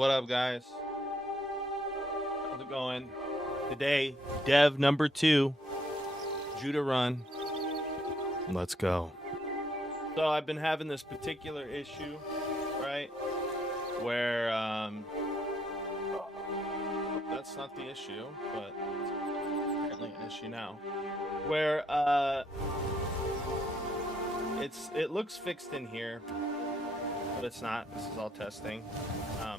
What up, guys? How's it going? Today, dev number 2, Judah Run. Let's go. So I've been having this particular issue, right? Where, that's not the issue, but it's apparently an issue now. Where, it looks fixed in here, but it's not. This is all testing.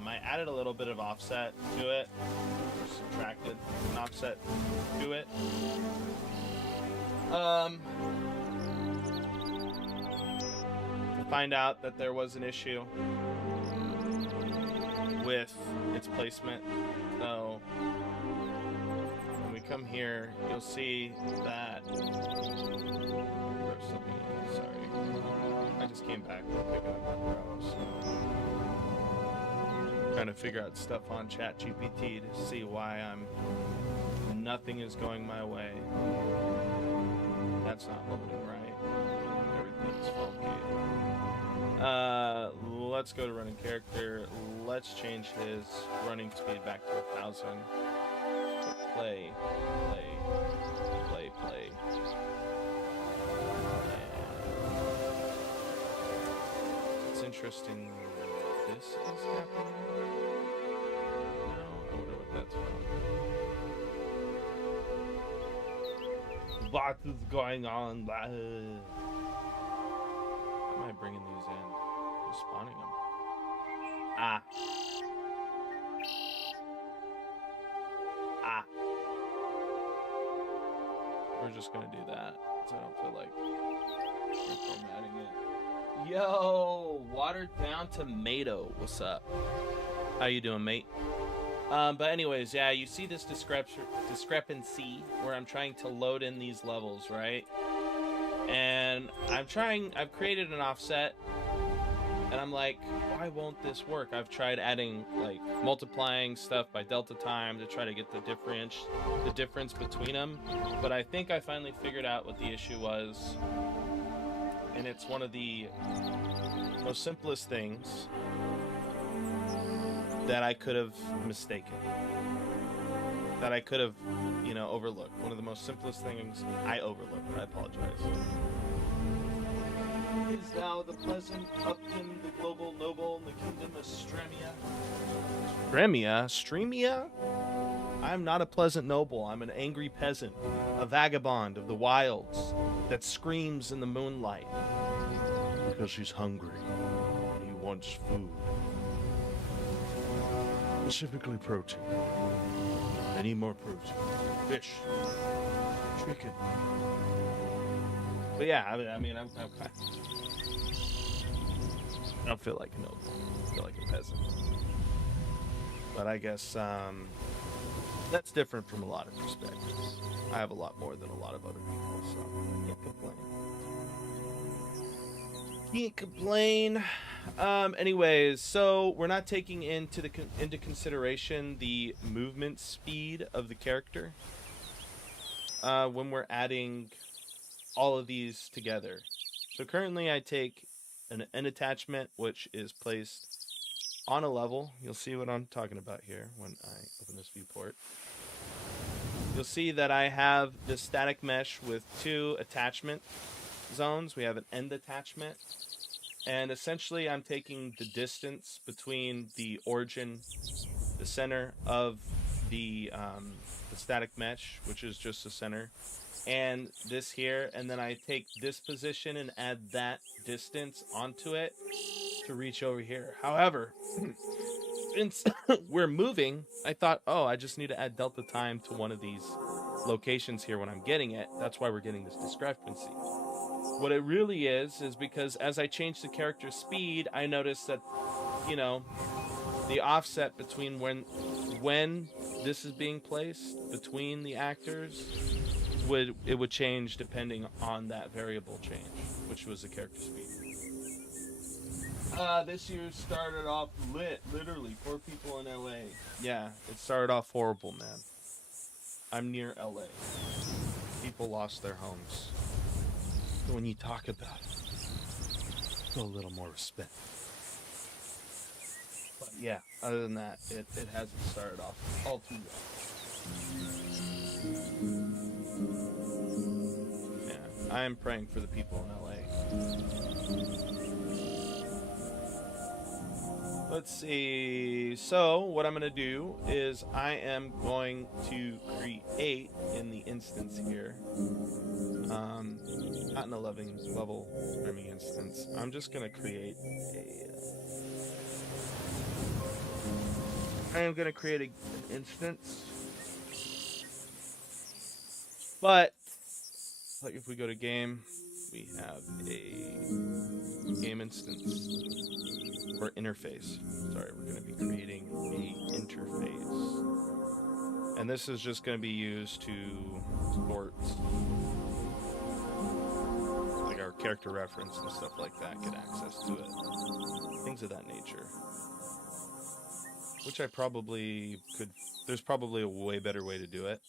I added a little bit of offset to it, or subtracted an offset to it. To find out that there was an issue with its placement. So when we come here, you'll see that. Sorry, I just came back from picking up my bro, so trying to figure out stuff on ChatGPT to see why nothing is going my way. That's not loading right. Everything's funky. Let's go to running character. Let's change his running speed back to 1,000. Play. It's interesting. This is happening. No, I wonder what that's from. What is going on? Why am I bringing these in? Just spawning them. Ah. We're just gonna do that, because I don't feel like formatting it. Yo, watered down tomato. What's up? How you doing, mate? But anyways, yeah, you see this discrepancy where I'm trying to load in these levels, right? And I've created an offset, and I'm like, why won't this work? I've tried adding, like, multiplying stuff by delta time to try to get the difference between them, but I think I finally figured out what the issue was, and it's one of the most simplest things that I could have mistaken, that I could have, overlooked. One of the most simplest things I overlooked. I apologize. Is thou the pleasant Upton, the global noble, in the kingdom of Stremia? Stremia? I'm not a pleasant noble. I'm an angry peasant, a vagabond of the wilds that screams in the moonlight because he's hungry. He wants food. Specifically protein. I need more protein. Fish. Chicken. But yeah, I don't feel like a noble. I feel like a peasant. But I guess that's different from a lot of perspectives. I have a lot more than a lot of other people, so I can't complain. Anyways, so we're not taking into consideration the movement speed of the character when we're adding all of these together. So currently I take an attachment which is placed on a level. You'll see what I'm talking about here when I open this viewport. You'll see that I have this static mesh with 2 attachment zones. We have an end attachment, and essentially I'm taking the distance between the origin, the center of the static mesh, which is just the center, and this here, and then I take this position and add that distance onto it to reach over here. However, since we're moving, I thought, oh, I just need to add delta time to one of these locations here when I'm getting it. That's why we're getting this discrepancy. What it really is because as I change the character's speed, I noticed that, the offset between when this is being placed between the actors would change depending on that variable change, which was the character speed. This year started off lit, literally. 4 people in LA. Yeah, it started off horrible, man. I'm near LA. People lost their homes. But when you talk about it, a little more respect. But yeah, other than that, it hasn't started off all too well. Yeah, I am praying for the people in LA. Let's see. So what I'm going to do is I am going to create in the instance here, not an 11 level swimming instance. I'm just going to create I am going to create an instance. But like if we go to game, we have a game instance. Or interface. Sorry, we're going to be creating a interface. And this is just going to be used to support like our character reference and stuff like that, get access to it. Things of that nature. Which I probably could, there's probably a way better way to do it.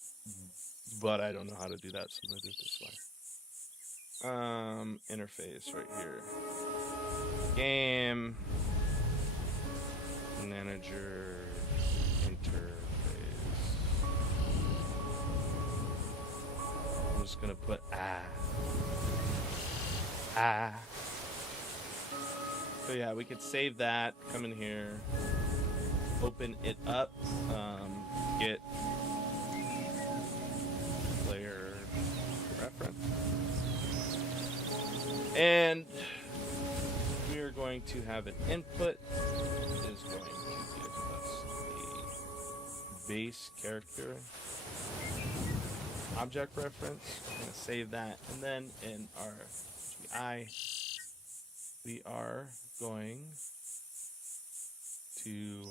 But I don't know how to do that, so I'm going to do it this way. Interface right here. Game manager interface. I'm just gonna put So yeah, we could save that, come in here, open it up, get player reference, and we are going to have an input that is going to give us a base character object reference. I'm going to save that, and then in our GI we are going to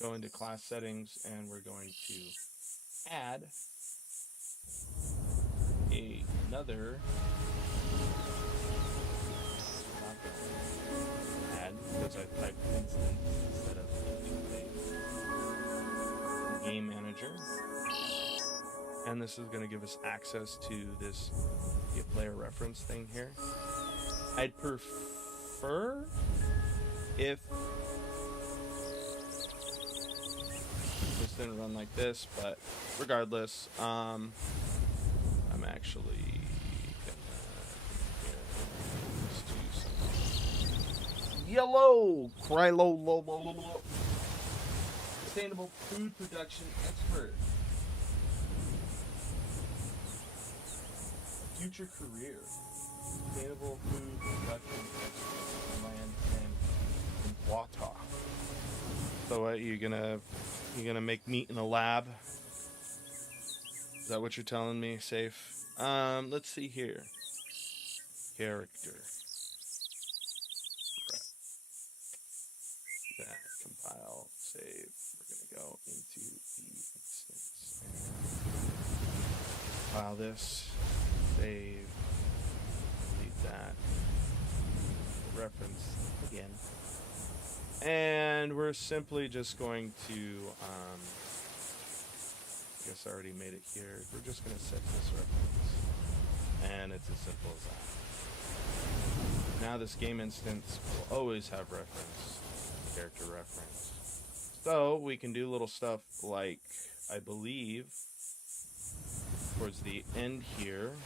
go into class settings, and we're going to add another because I typed instance instead of game manager, and this is going to give us access to this get player reference thing here. I'd prefer if this didn't run like this, but regardless, I'm actually yellow Krylo sustainable food production expert. Future career. Sustainable food production expert. Land and water. So what, you gonna make meat in a lab? Is that what you're telling me? Safe. Let's see here. Character. That compile, save. We're gonna go into the instance and compile this, save, delete that, reference again, and we're simply just going to I guess I already made it here. We're just gonna set this reference, and it's as simple as that. Now this game instance will always have reference. Character reference. So we can do little stuff like, I believe, towards the end here,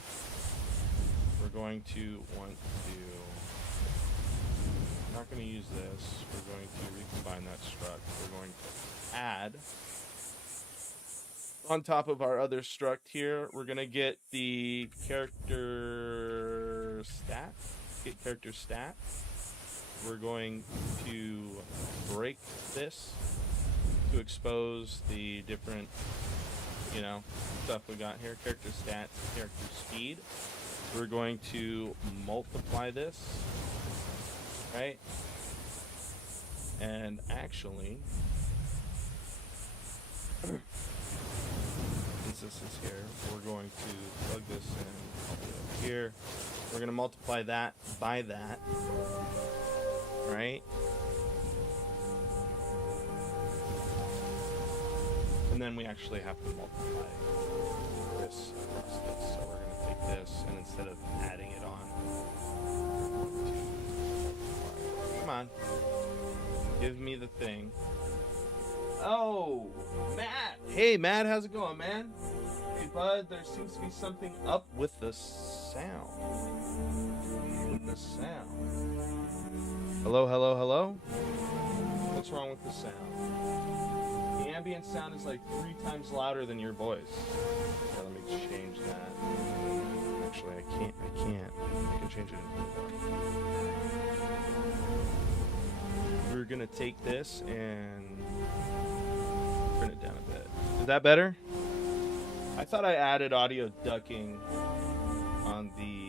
we're going to want to, not going to use this, we're going to recombine that struct. We're going to add, on top of our other struct here, we're going to get the character stat, get character stat. We're going to break this to expose the different, stuff we got here. Character stats, character speed. We're going to multiply this, right? And actually, since this is here, we're going to plug this in here. We're going to multiply that by that. Right? And then we actually have to multiply this across this. So we're going to take this, and instead of adding it on, come on, give me the thing. Oh, Matt. Hey, Matt, how's it going, man? Hey, bud, there seems to be something up with the sound. Hello, hello, hello? What's wrong with the sound? The ambient sound is like 3 times louder than your voice. Yeah, let me change that. Actually, I can't. I can change it. We're gonna take this and turn it down a bit. Is that better? I thought I added audio ducking on the...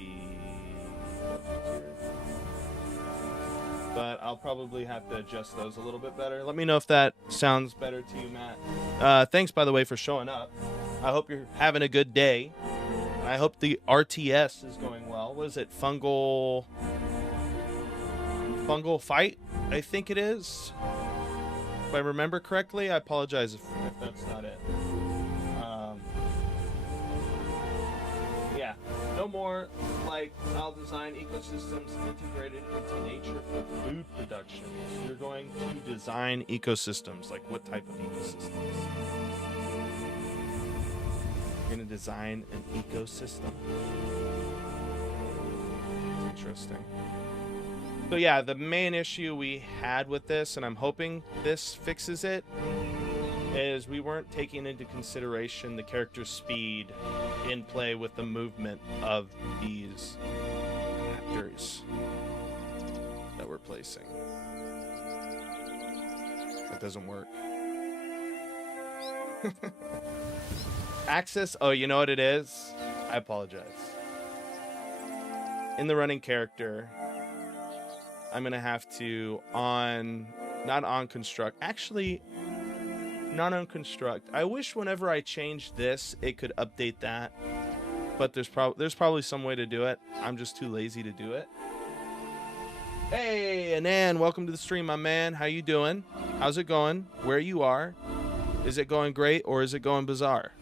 but I'll probably have to adjust those a little bit better. Let me know if that sounds better to you, Matt. Thanks, by the way, for showing up. I hope you're having a good day. I hope the RTS is going well. What is it? Fungal fight, I think it is. If I remember correctly, I apologize if that's not it. Yeah, no more like I'll design ecosystems integrated into nature for food production. So you're going to design ecosystems. Like what type of ecosystems? You're going to design an ecosystem. Interesting. So yeah, the main issue we had with this, and I'm hoping this fixes it, is we weren't taking into consideration the character's speed in play with the movement of these actors that we're placing. That doesn't work. Access, oh, you know what it is? I apologize. In the running character, I'm gonna have to not on construct. Actually, not on construct. I wish whenever I change this, it could update that. But there's probably some way to do it. I'm just too lazy to do it. Hey, Anan, welcome to the stream, my man. How you doing? How's it going? Where you are? Is it going great or is it going bizarre?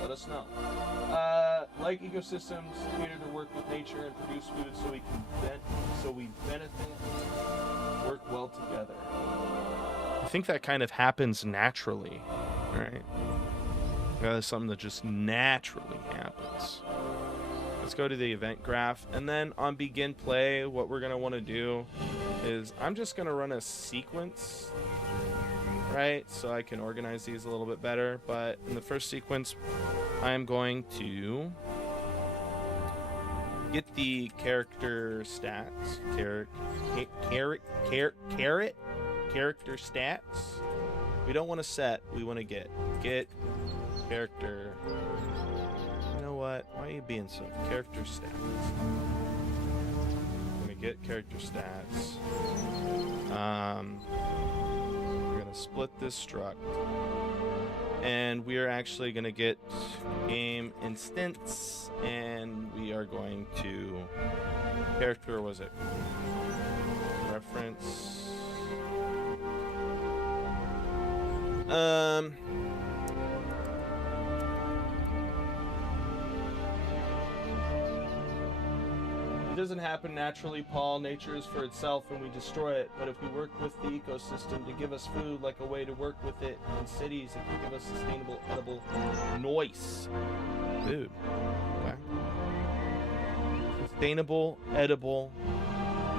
Let us know. Like ecosystems, cater to work with nature and produce food so we benefit, work well together. I think that kind of happens naturally, right? That's something that just naturally happens. Let's go to the event graph, and then on begin play, what we're gonna want to do is I'm just gonna run a sequence, right? So I can organize these a little bit better. But in the first sequence, I'm going to get the character stats, character stats. We don't want to set, we want to get character. You know what? Why are you being so character stats? I'm gonna get character stats. We're gonna split this struct, and we are actually gonna get game instance, and we are going to character. Was it reference? It doesn't happen naturally, Paul. Nature is for itself and we destroy it. But if we work with the ecosystem to give us food like a way to work with it in cities, it can give us sustainable, edible noise. Food. Okay. Sustainable, edible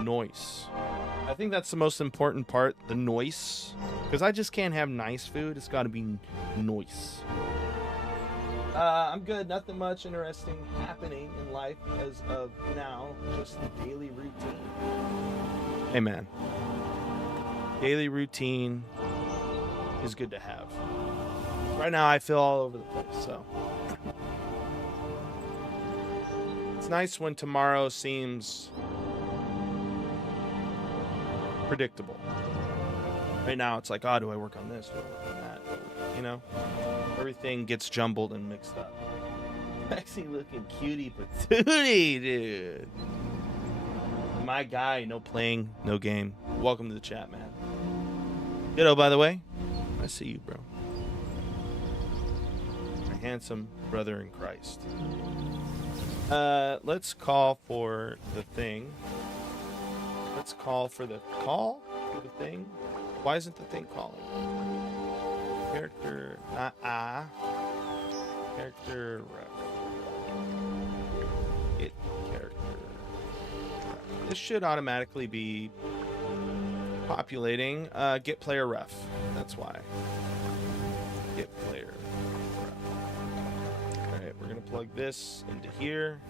noise. I think that's the most important part, the noise. Because I just can't have nice food. It's got to be noise. I'm good. Nothing much interesting happening in life as of now. Just the daily routine. Hey, man. Daily routine is good to have. Right now, I feel all over the place, so. It's nice when tomorrow seems predictable. Right now, it's like, oh, do I work on this? Do I work on that? You know? Everything gets jumbled and mixed up. Sexy looking cutie patootie, dude. My guy, no playing, no game. Welcome to the chat, man. Ditto, by the way. I see you, bro. My handsome brother in Christ. Let's call for the thing. Let's call for the thing. Why isn't the thing calling? Character, not character ref. Get character ref. This should automatically be populating. Get player ref. That's why. Get player ref. All right, we're gonna plug this into here.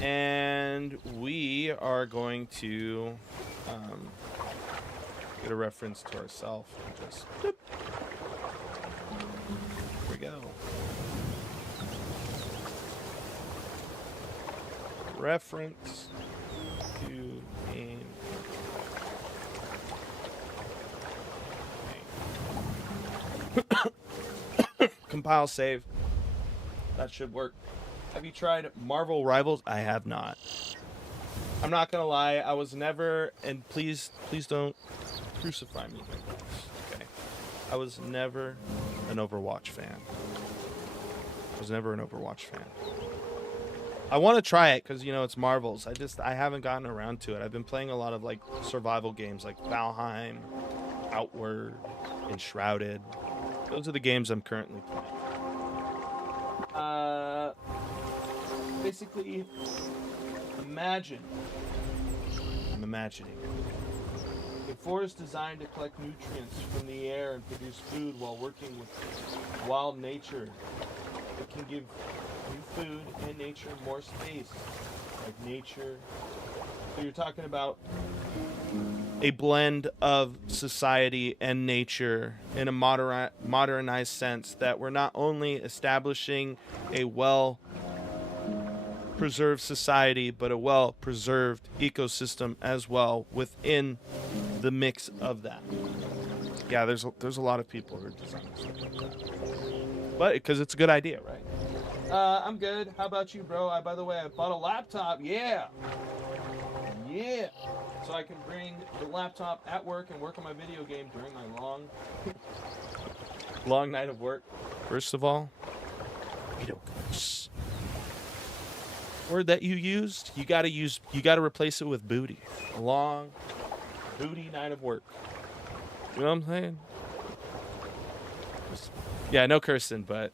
And we are going to get a reference to ourselves. Just boop. Here we go. Reference to game. Compile save. That should work. Have you tried Marvel Rivals? I have not. I'm not gonna lie, I was never, and please don't crucify me. Okay. I was never an Overwatch fan. I want to try it because, you know, it's Marvels. I haven't gotten around to it. I've been playing a lot of like survival games like Valheim, Outward, Enshrouded. Those are the games I'm currently playing. Basically, I'm imagining a forest designed to collect nutrients from the air and produce food while working with wild nature. It can give you food and nature more space, like nature. So you're talking about a blend of society and nature in a modernized sense, that we're not only establishing a well-preserved society, but a well-preserved ecosystem as well within the mix of that. Yeah, there's a lot of people who are designing stuff like that. But because it's a good idea, right? I'm good. How about you, bro? By the way, I bought a laptop. Yeah. So I can bring the laptop at work and work on my video game during my long night of work. First of all, video curse. Word that you used, you gotta replace it with booty. A long booty night of work. You know what I'm saying? Yeah, no cursing, but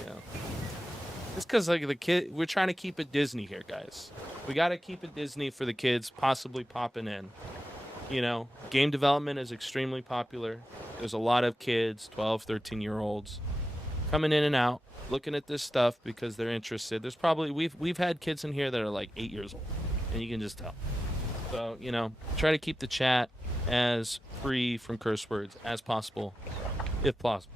you know. It's because like the kid, we're trying to keep it Disney here, guys. We got to keep it Disney for the kids possibly popping in. You know, game development is extremely popular. There's a lot of kids, 12, 13-year-olds, coming in and out, looking at this stuff because they're interested. There's probably, we've had kids in here that are like 8 years old, and you can just tell. So, you know, try to keep the chat as free from curse words as possible, if possible.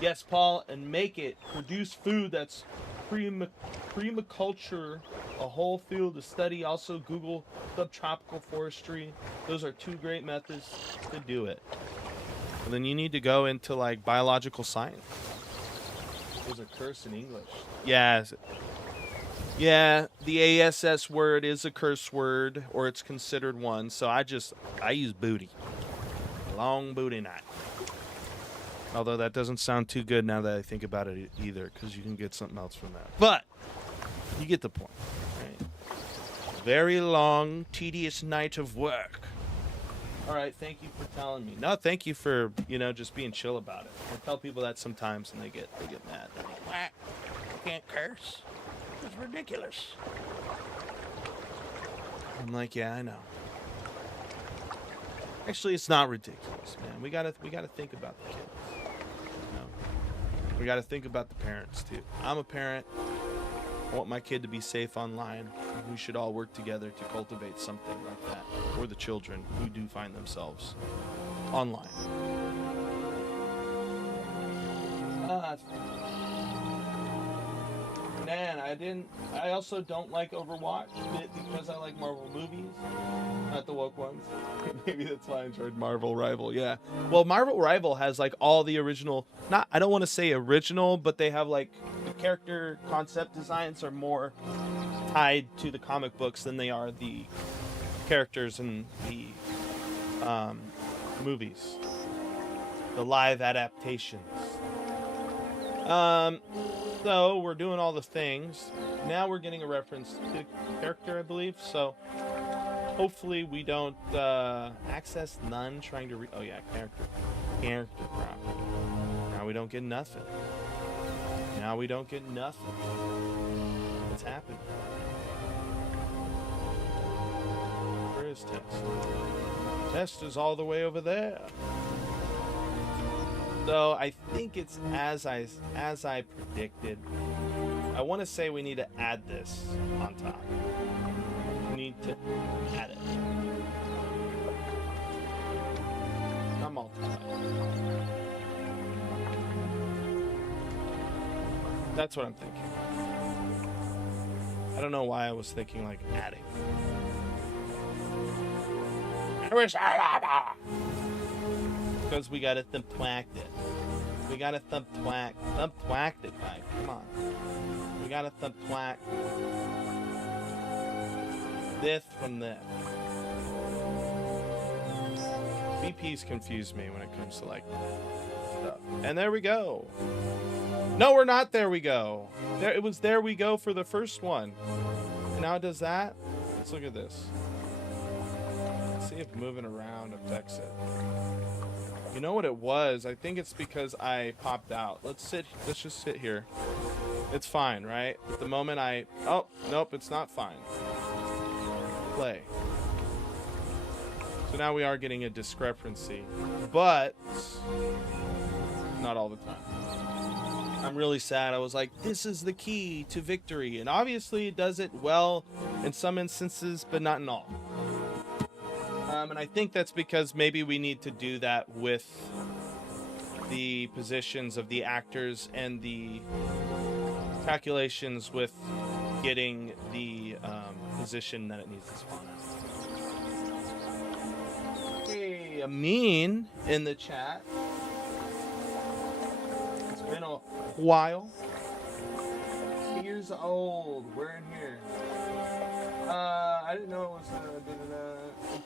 Yes, Paul, and make it. Produce food that's permaculture, a whole field to study. Also, Google subtropical forestry. Those are two great methods to do it. And then you need to go into like biological science. There's a curse in English. Yeah, the ASS word is a curse word, or it's considered one. So I use booty. Long booty night. Although that doesn't sound too good now that I think about it either, because you can get something else from that. But you get the point, right? Very long, tedious night of work. All right, thank you for telling me. No, thank you for, you know, just being chill about it. I tell people that sometimes and they get mad. They're like, what? You can't curse? It's ridiculous. I'm like, yeah, I know. Actually, it's not ridiculous, man. We gotta think about the kids. You know? We gotta think about the parents too. I'm a parent. I want my kid to be safe online. We should all work together to cultivate something like that for the children who do find themselves online. Man, I also don't like Overwatch because I like Marvel movies, not the woke ones. Maybe that's why I enjoyed Marvel Rival. Yeah. Well, Marvel Rival has like all the original, I don't want to say original, but they have like the character concept designs are more tied to the comic books than they are the characters in the movies, the live adaptations. So we're doing all the things. Now we're getting a reference to the character, I believe. So Hopefully we don't access none trying to oh yeah, character property. Now we don't get nothing. Now we don't get nothing. What's happened? Where is test? Test is all the way over there. So I think it's as I predicted. I want to say we need to add this on top. We need to add it. Not multiply. That's what I'm thinking. I don't know why I was thinking like adding. Because we gotta thump-twack it. We gotta thump-twack it, guys. Come on. We gotta thump-twack this from this. VPs confuse me when it comes to like stuff. And there we go. No, we're not. There we go. There it was. There we go for the first one. And now it does that. Let's look at this. Let's see if moving around affects it. You know what it was? I think it's because I popped out. Let's just sit here. It's fine, right? At the moment oh, nope, it's not fine. Play. So now we are getting a discrepancy, but not all the time. I'm really sad. I was like, this is the key to victory. And obviously it does it well in some instances, but not in all. And I think that's because maybe we need to do that with the positions of the actors and the calculations with getting the position that it needs to spawn at. Hey, Amin in the chat. It's been a while. Years old. We're in here. I didn't know it was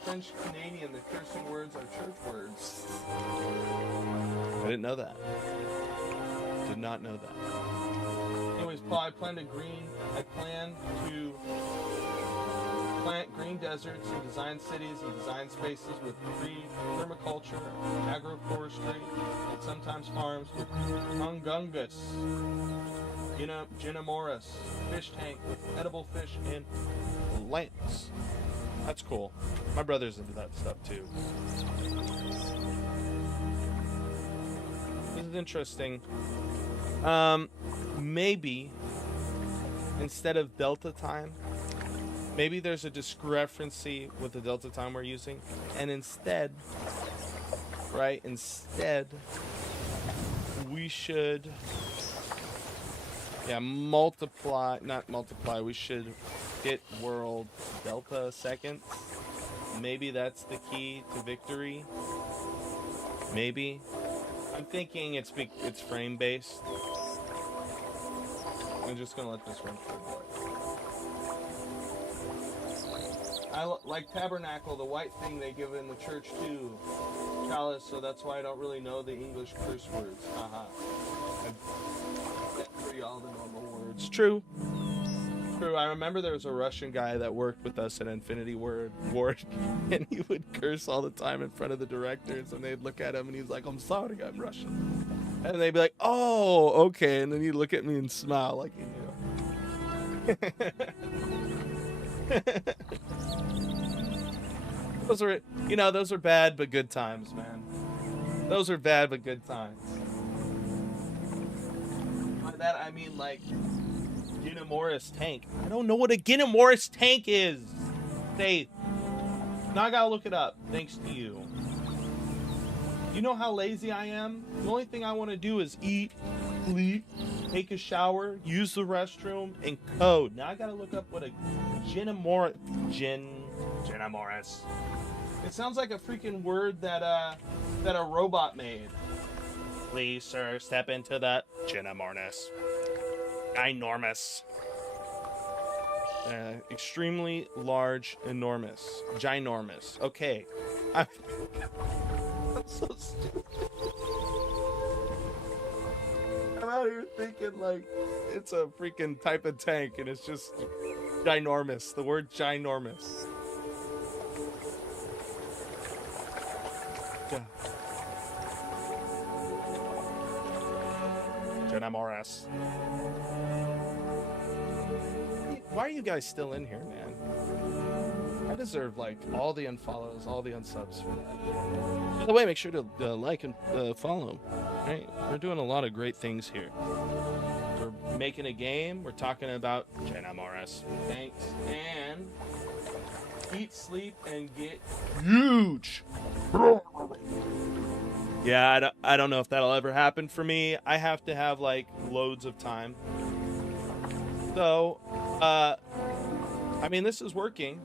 French Canadian. The cursing words are church words. I didn't know that. Did not know that. Anyways, Paul, I plan to plant green deserts and design cities and design spaces with free permaculture, agroforestry, and sometimes farms with fungus, Genimoris, fish tank with edible fish and plants. That's cool. My brother's into that stuff too. This is interesting. Maybe instead of delta time, maybe there's a discrepancy with the delta time we're using, and instead we should we should hit world delta seconds. Maybe that's the key to victory. Maybe. I'm thinking it's frame based. I'm just gonna let this run for a bit. I like tabernacle, the white thing they give in the church too. Chalice, so that's why I don't really know the English curse words. Haha. For y'all the normal words. True. I remember there was a Russian guy that worked with us at Infinity Ward, and he would curse all the time in front of the directors, and they'd look at him, and he's like, "I'm sorry, I'm Russian," and they'd be like, "Oh, okay," and then he'd look at me and smile, like, Those are bad but good times, man. Those are bad but good times. By that I mean like Genimoris tank. I don't know what a Genimoris tank is. Dave. Now I gotta look it up, thanks to you. You know how lazy I am? The only thing I want to do is eat, sleep, take a shower, use the restroom, and code. Now I gotta look up what a Genimoris. It sounds like a freaking word that a robot made. Please, sir, step into the Genimoris. Ginormous. Extremely large, enormous. Ginormous. Okay. I'm so stupid. I'm out here thinking like it's a freaking type of tank and it's just ginormous. The word ginormous. Yeah. Jenna Morris. Why are you guys still in here, man? I deserve, like, all the unfollows, all the unsubs for that. By the way, make sure to like and follow. Right? We're doing a lot of great things here. We're making a game. We're talking about Jenna Morris. Thanks. And eat, sleep, and get huge. Yeah, I don't know if that'll ever happen for me. I have to have, like, loads of time. So, I mean, this is working.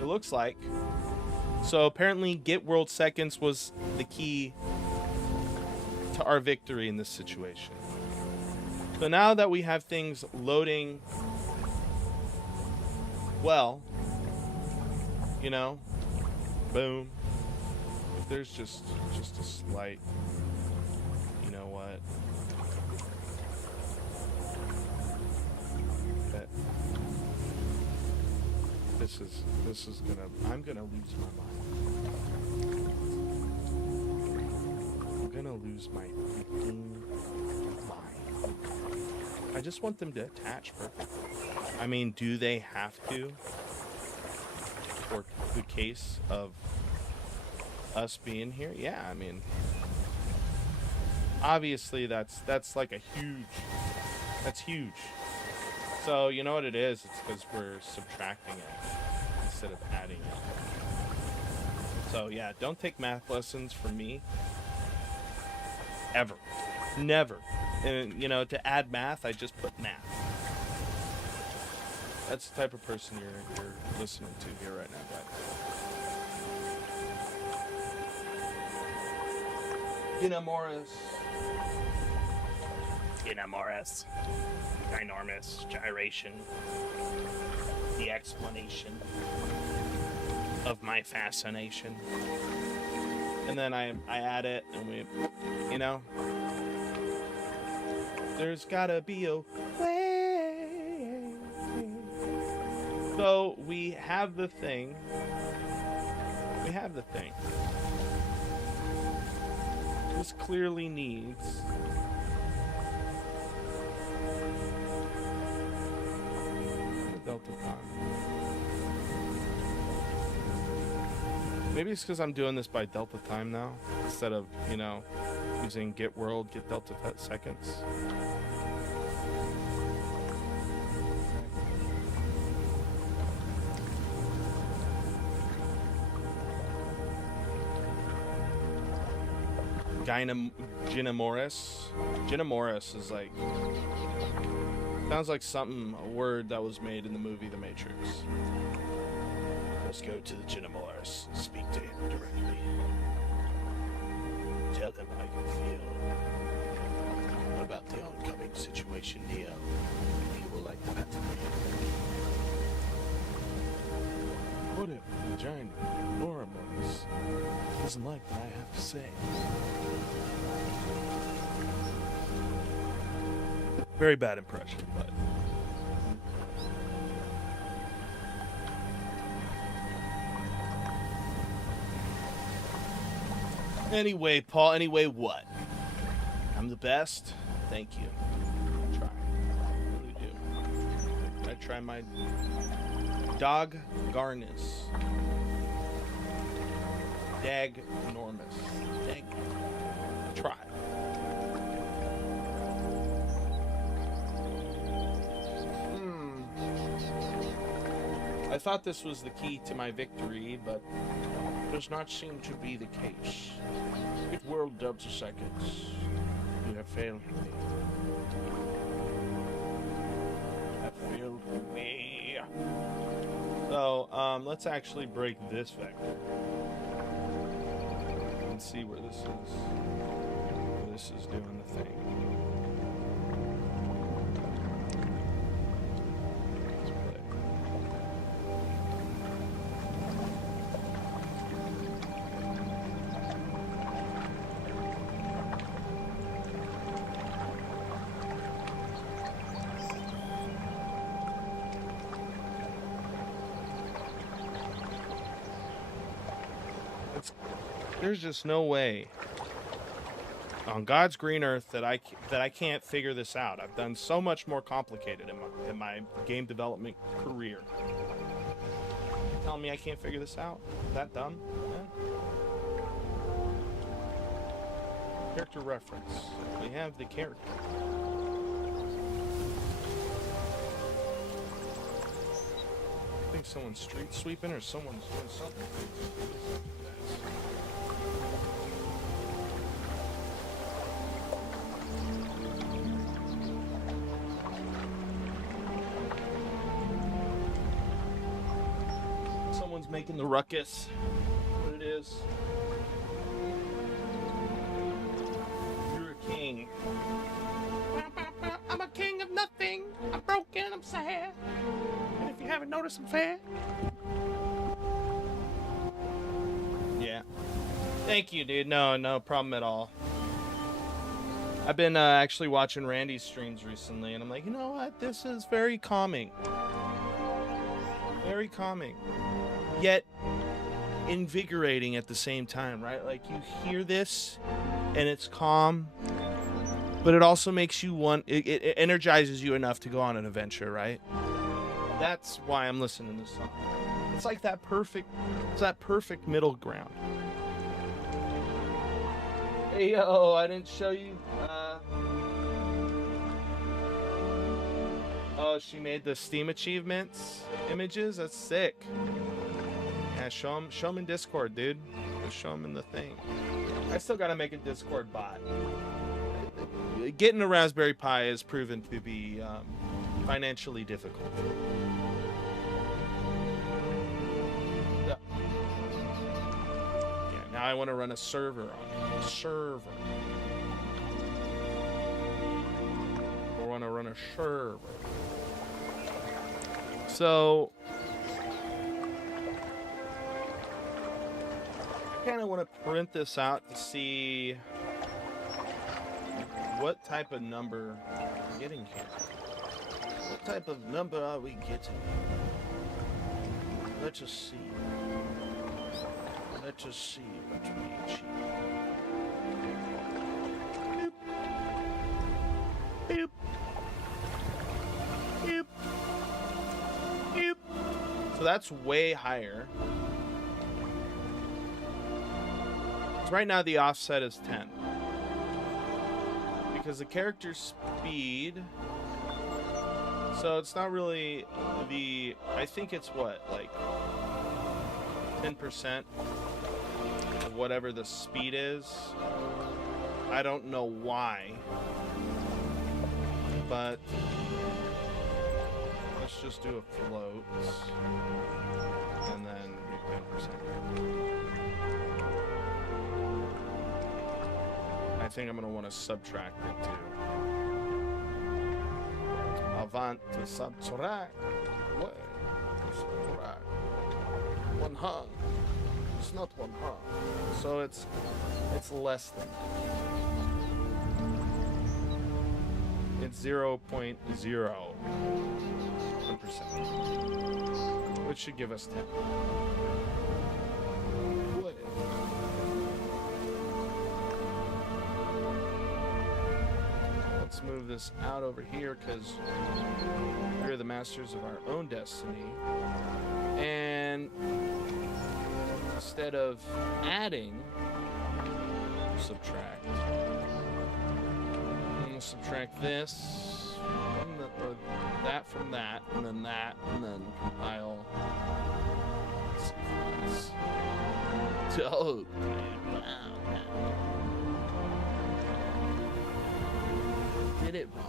It looks like. So apparently Get World Seconds was the key to our victory in this situation. So now that we have things loading well, you know, boom. If there's just a slight, you know what? That this is I'm gonna lose my mind. I'm gonna lose my freaking mind. I just want them to attach perfectly. I mean, do they have to? For the case of us being here? Yeah, I mean, obviously that's like a huge, that's huge. So you know what it is? It's because we're subtracting it instead of adding it. So yeah, don't take math lessons from me. Ever. Never. And you know, to add math, I just put math. That's the type of person you're listening to here right now, guys. Gina Morris. Ginormous gyration. The explanation of my fascination. And then I add it, and we, you know, there's gotta be a way. So we have the thing. This clearly needs delta time. Maybe it's because I'm doing this by delta time now, instead of, you know, using get world, get delta seconds. Gina Morris. Gina Morris is like, sounds like something, a word that was made in the movie The Matrix. Let's go to the Gina Morris, speak to him directly. Tell him how you feel about the oncoming situation, Neo. He will like that. What if the giant Nora Morris doesn't like what I have to say? Very bad impression, but anyway, Paul, anyway, what? I'm the best? Thank you. I try. I really do. I try my dog garnus. Dag enormous. Dag. Try. I thought this was the key to my victory, but does not seem to be the case. It world delta seconds. You have failed me. You have failed me. So, let's actually break this vector. And see where this is. Where this is doing the thing. There's just no way on God's green earth that I can't figure this out. I've done so much more complicated in my game development career. You telling me I can't figure this out? Is that dumb? Yeah. Character reference. We have the character. I think someone's street sweeping or someone's doing something. Someone's making the ruckus. What it is. You're a king. I'm a king of nothing. I'm broken, I'm sad. And if you haven't noticed, I'm fat. Yeah. Thank you, dude. No problem at all. I've been actually watching Randy's streams recently, and I'm like, you know what? This is very calming. Very calming. Yet invigorating at the same time, right? Like, you hear this, and it's calm, but it also makes you want... It energizes you enough to go on an adventure, right? That's why I'm listening to this song. It's like that perfect... It's that perfect middle ground. Hey, yo, I didn't show you... Oh, she made the Steam achievements images? That's sick. Yeah, show them in Discord, dude. Just show them in the thing. I still gotta make a Discord bot. Getting a Raspberry Pi has proven to be financially difficult. Yeah, now I want to run a server on it. Server. I want to run a server. So I kind of want to print this out to see what type of number we're getting here. What type of number are we getting? Let's just see. Let's just see what we achieve. Boop. Boop. Boop. Boop. So that's way higher. So right now the offset is 10. Because the character speed, so it's not really the, I think it's what, like 10% of whatever the speed is. I don't know why, but let's just do a float and then do 10%. I think I'm going to want to subtract it too. I want to subtract. What? Subtract. 100. It's not 100. So it's less than that. It's 0.01%. Which should give us 10. Let's move this out over here because we're the masters of our own destiny. And instead of adding, subtract. And we'll subtract this from the, or that from that, and then compile. Let's see if it's... Oh, wow. Did it wrong.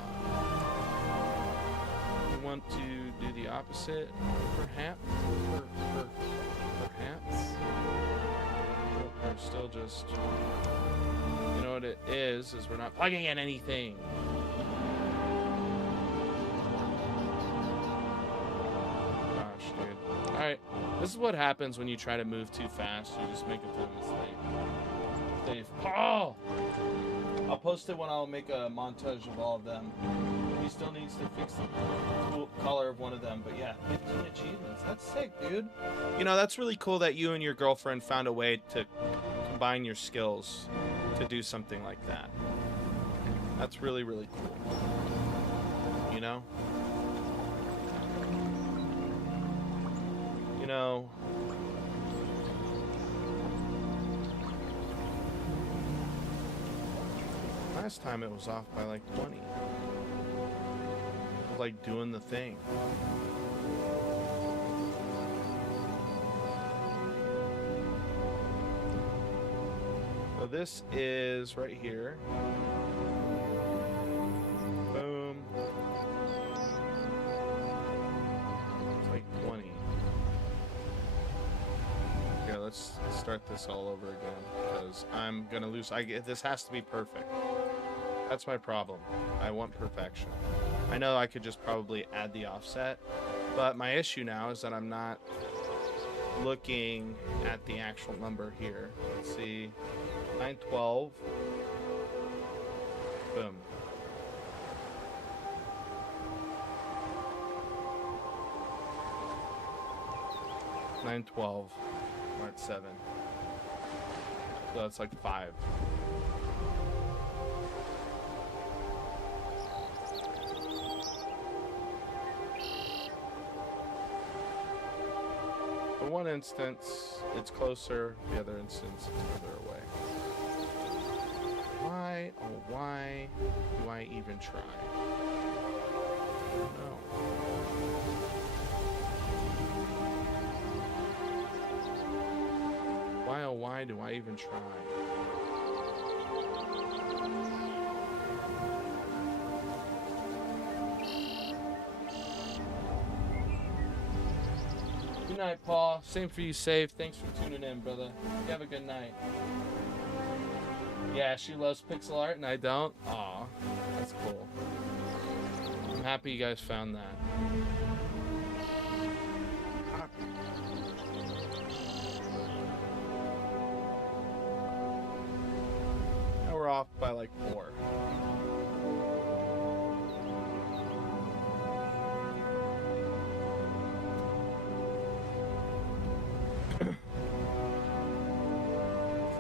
We want to do the opposite, perhaps. Perhaps. We're still just. You know what it is we're not plugging in anything. Gosh, dude. All right, this is what happens when you try to move too fast. You just make a mistake. Save. Oh. I'll post it when I'll make a montage of all of them. He still needs to fix the color of one of them, but yeah, 15 achievements. That's sick, dude. You know, that's really cool that you and your girlfriend found a way to combine your skills to do something like that. That's really, really cool. You know? You know, last time it was off by like 20. It was like doing the thing. So this is right here. Boom. It's like 20. Okay, let's start this all over again because I'm gonna lose. This has to be perfect. That's my problem. I want perfection. I know I could just probably add the offset, but my issue now is that I'm not looking at the actual number here. Let's see. 912. Boom. $912. We're at 7. So that's like 5. For one instance, it's closer. The other instance, it's further away. Why, oh why do I even try? No. Why, oh why do I even try? Good night, Paul. Same for you, Save. Thanks for tuning in, brother. You have a good night. Yeah, she loves pixel art and I don't. Aw, that's cool. I'm happy you guys found that. Now we're off by like 4.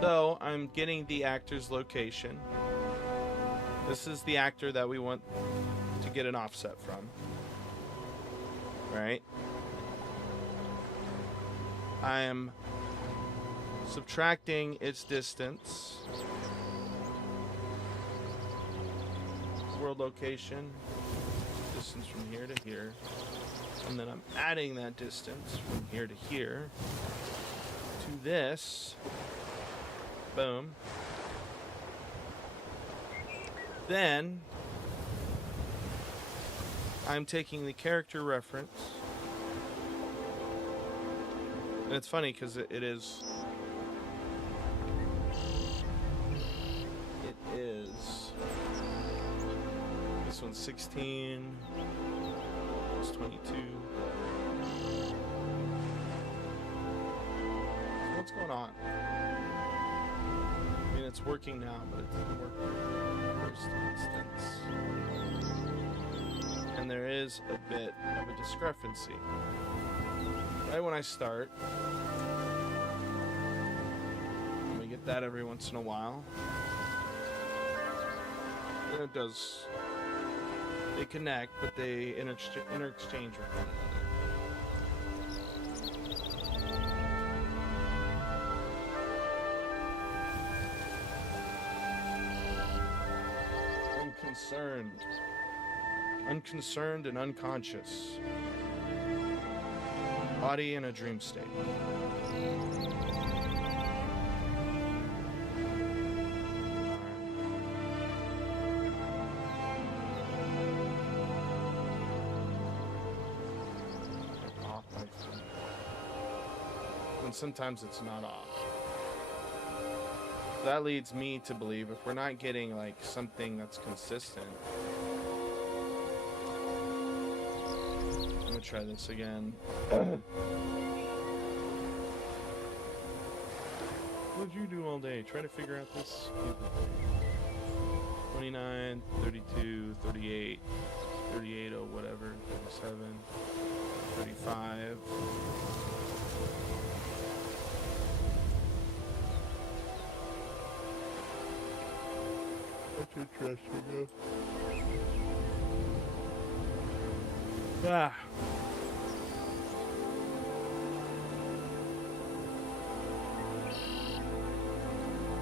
So I'm getting the actor's location. This is the actor that we want to get an offset from. Right? I am subtracting its distance. World location. Distance from here to here. And then I'm adding that distance from here to here to this. Boom. Then I'm taking the character reference. And it's funny because it is this one's 16. It's 22. So what's going on? I mean, it's working now, but it didn't work in the first instance. And there is a bit of a discrepancy. Right when I start, and we get that every once in a while, and it does, they connect, but they interexchange with one another. Unconcerned and unconscious. Body in a dream state. Off by 3. And sometimes it's not off. That leads me to believe if we're not getting like something that's consistent. I'm gonna try this again. What'd you do all day? Try to figure out this stupid thing. 29, 32, 38, 38 or whatever, 37, 35. interesting. Ah.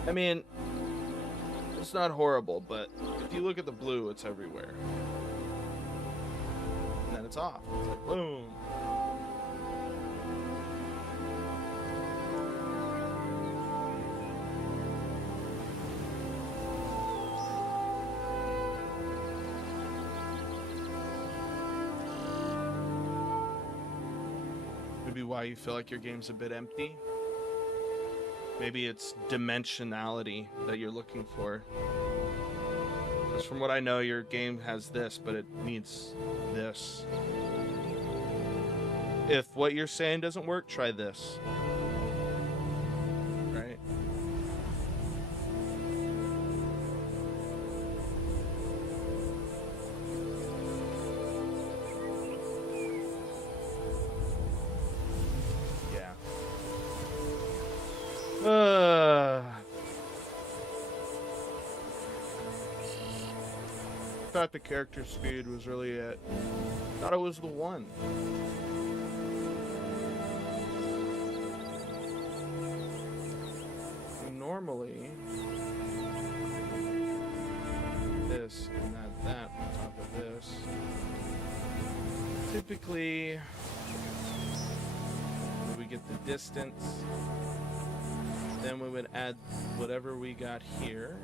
I mean, it's not horrible, but if you look at the blue, it's everywhere. And then it's off. It's like, boom. Maybe why you feel like your game's a bit empty. Maybe it's dimensionality that you're looking for. Because from what I know, your game has this, but it needs this. If what you're saying doesn't work, try this. Right? Yeah. Thought the character speed was really it. Thought it was the one. Normally, this and that on top of this. Typically, we get the distance. Then we would add whatever we got here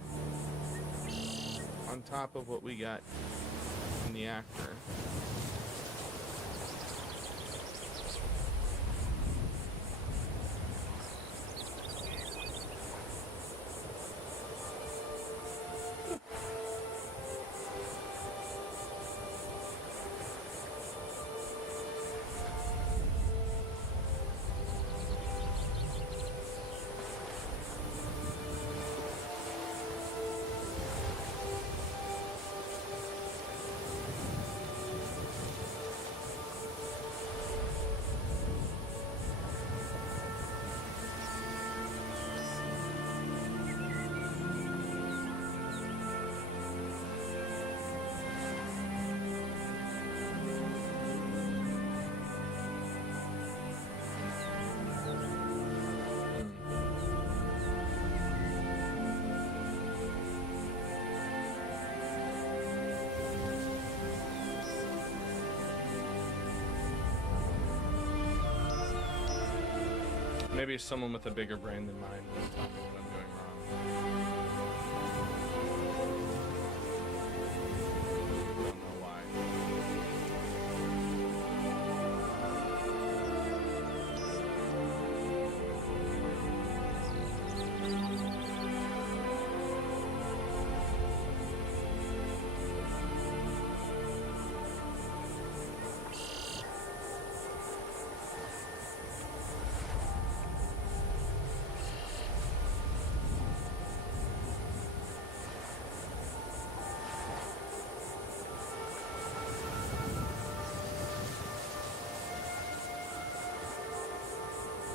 on top of what we got in the actor. Maybe someone with a bigger brain than mine will tell me what I'm doing wrong. I don't know why.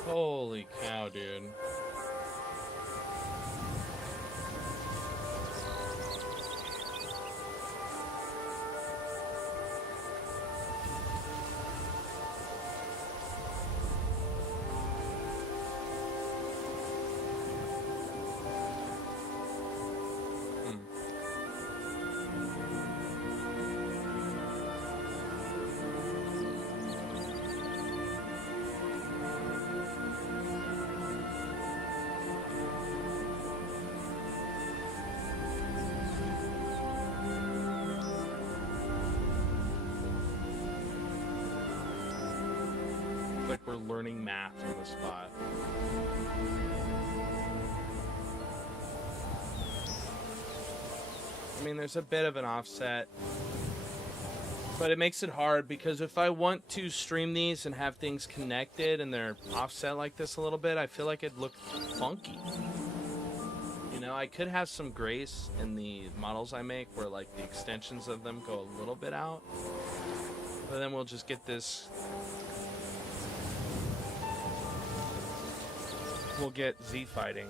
Holy cow, dude. Like we're learning math on the spot. I mean, there's a bit of an offset, but it makes it hard because if I want to stream these and have things connected and they're offset like this a little bit, I feel like it'd look funky. You know, I could have some grace in the models I make where like the extensions of them go a little bit out, but then we'll just get this. We'll get Z fighting.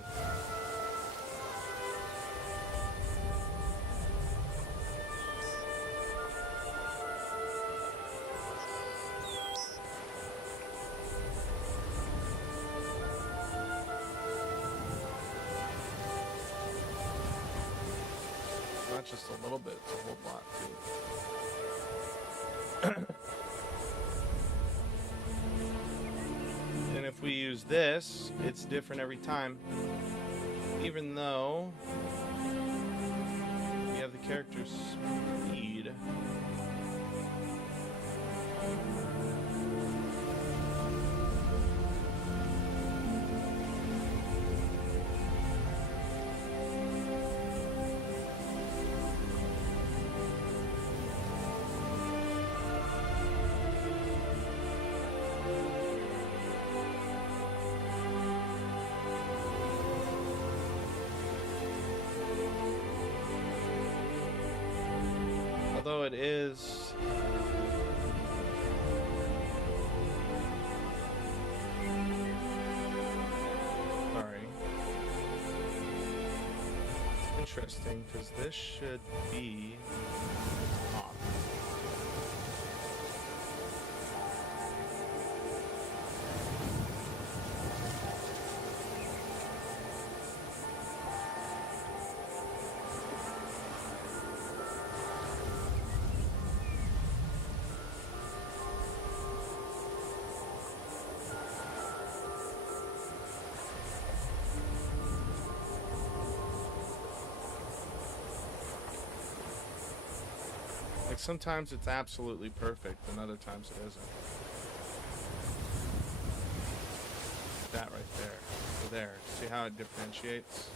just a little bit, it's a whole lot too. And if we use this, it's different every time. Even though we have the character's speed. Although it is interesting because this should be off. Like sometimes it's absolutely perfect, and other times it isn't. That right there. So there. See how it differentiates?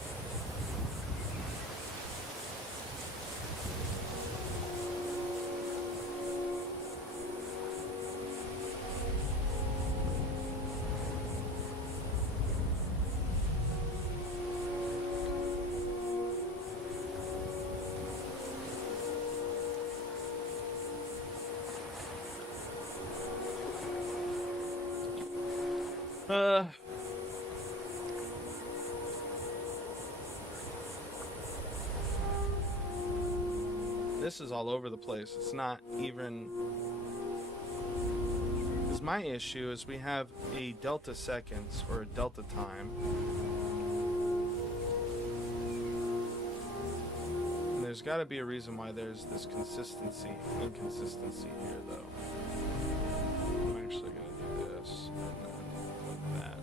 This is all over the place. It's not even... Because my issue is we have a delta seconds or a delta time. And there's got to be a reason why there's this inconsistency here, though. I'm actually going to do this and then put that.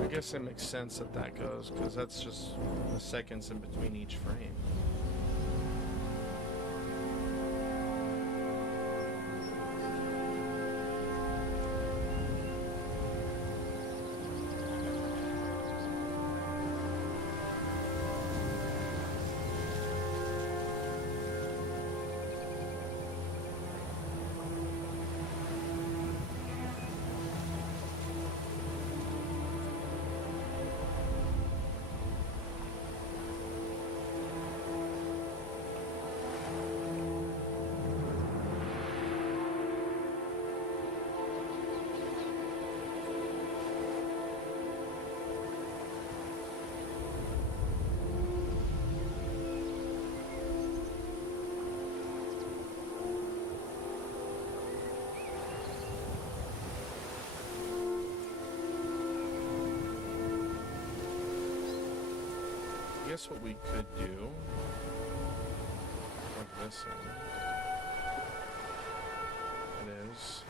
I guess it makes sense that that goes, because that's just the seconds in between each frame. I guess what we could do, plug this in, it is,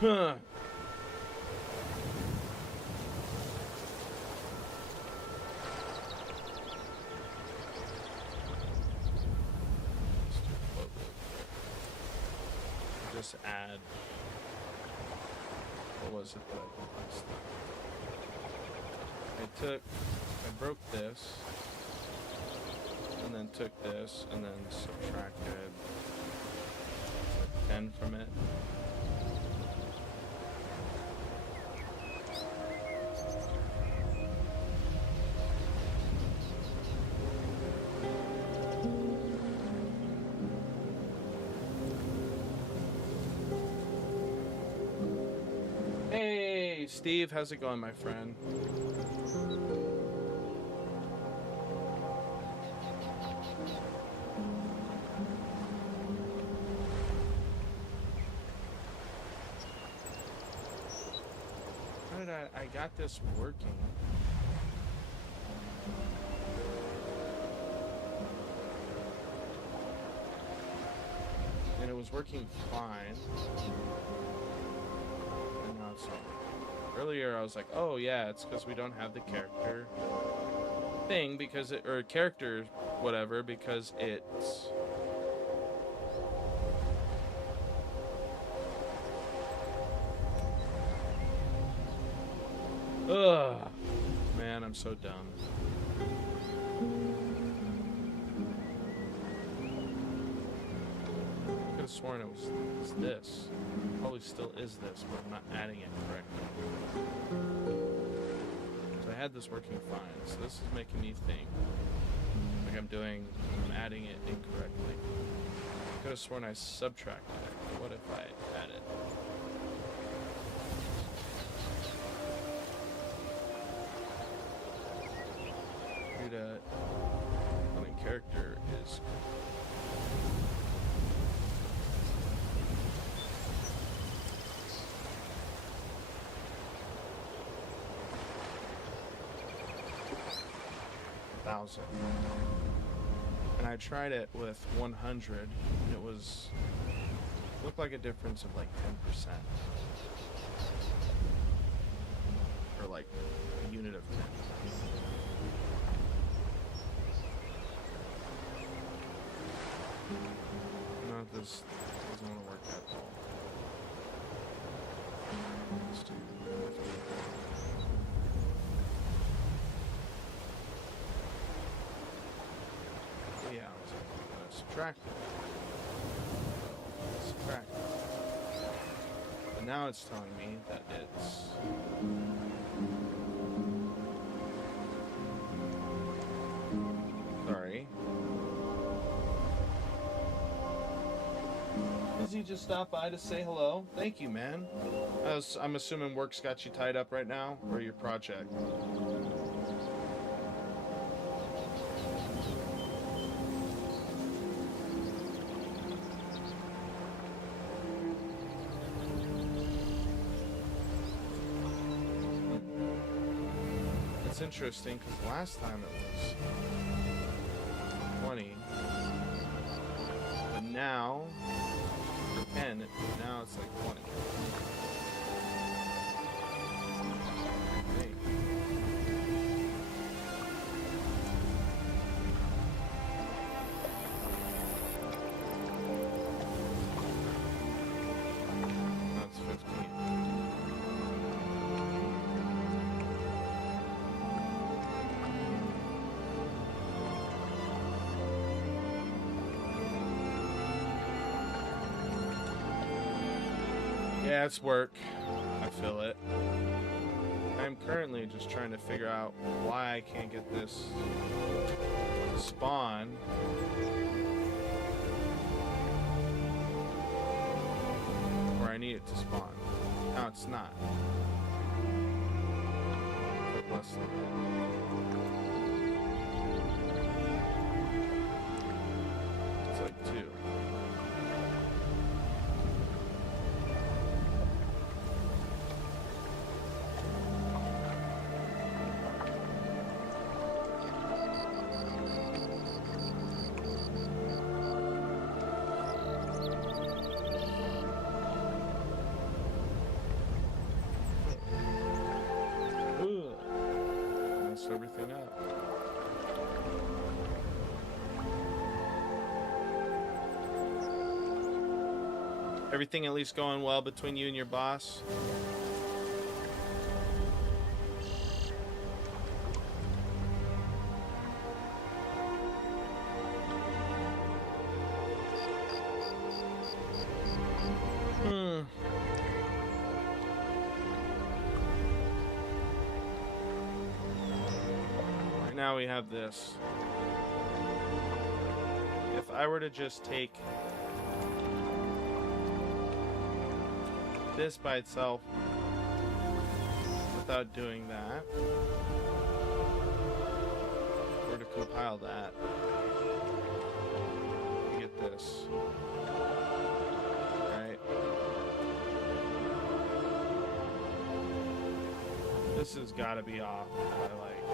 huh. just add. What was it that I did last time? I broke this, and then took this, and then subtracted 10 from it. Hey, Steve, how's it going, my friend? How did I got this working? And it was working fine. And now it's not. Earlier I was like, oh yeah, it's because we don't have the character thing because it, or character whatever, because it's ugh, man, I'm so dumb. I could have sworn it was this. Probably still is this, but I'm not adding it correctly. So I had this working fine, so this is making me think like I'm adding it incorrectly. I could have sworn I subtracted it. What if I added? Running character is $1,000, and I tried it with 100, and it looked like a difference of like 10%, or like a unit of 10. No, this doesn't want to work at all. Let's do 50. Yeah, I was going to subtract it. So, subtract it. But now it's telling me that it's sorry. He just stopped by to say hello. Thank you, man. I'm assuming work's got you tied up right now, or your project. It's interesting because last time it was 20, but now 10, now it's like 20. Hey. That's 15. Yeah, it's work. I feel it. I'm currently just trying to figure out why I can't get this to spawn. Where I need it to spawn. Now it's not. Put less than that. It's like 2. Everything up. Everything at least going well between you and your boss? Right now we have this. If I were to just take this by itself without doing that, or to compile that, you get this. Right? This has got to be off by like.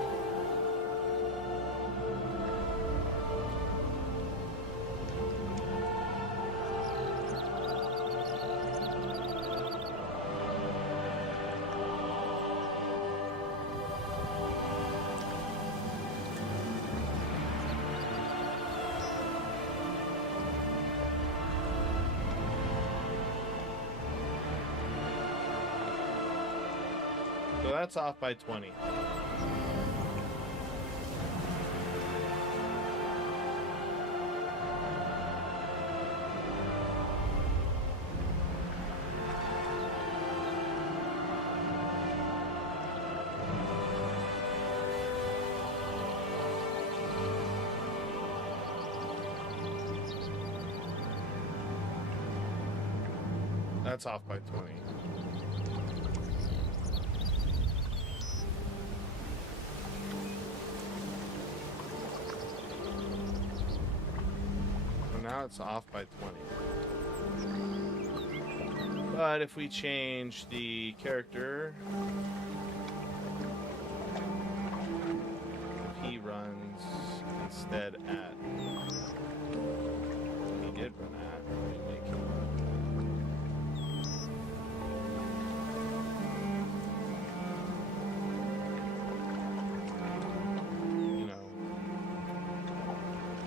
So that's off by 20. That's off by 20. Now it's off by 20. But if we change the character, if he runs instead at, he did run at, we make him run.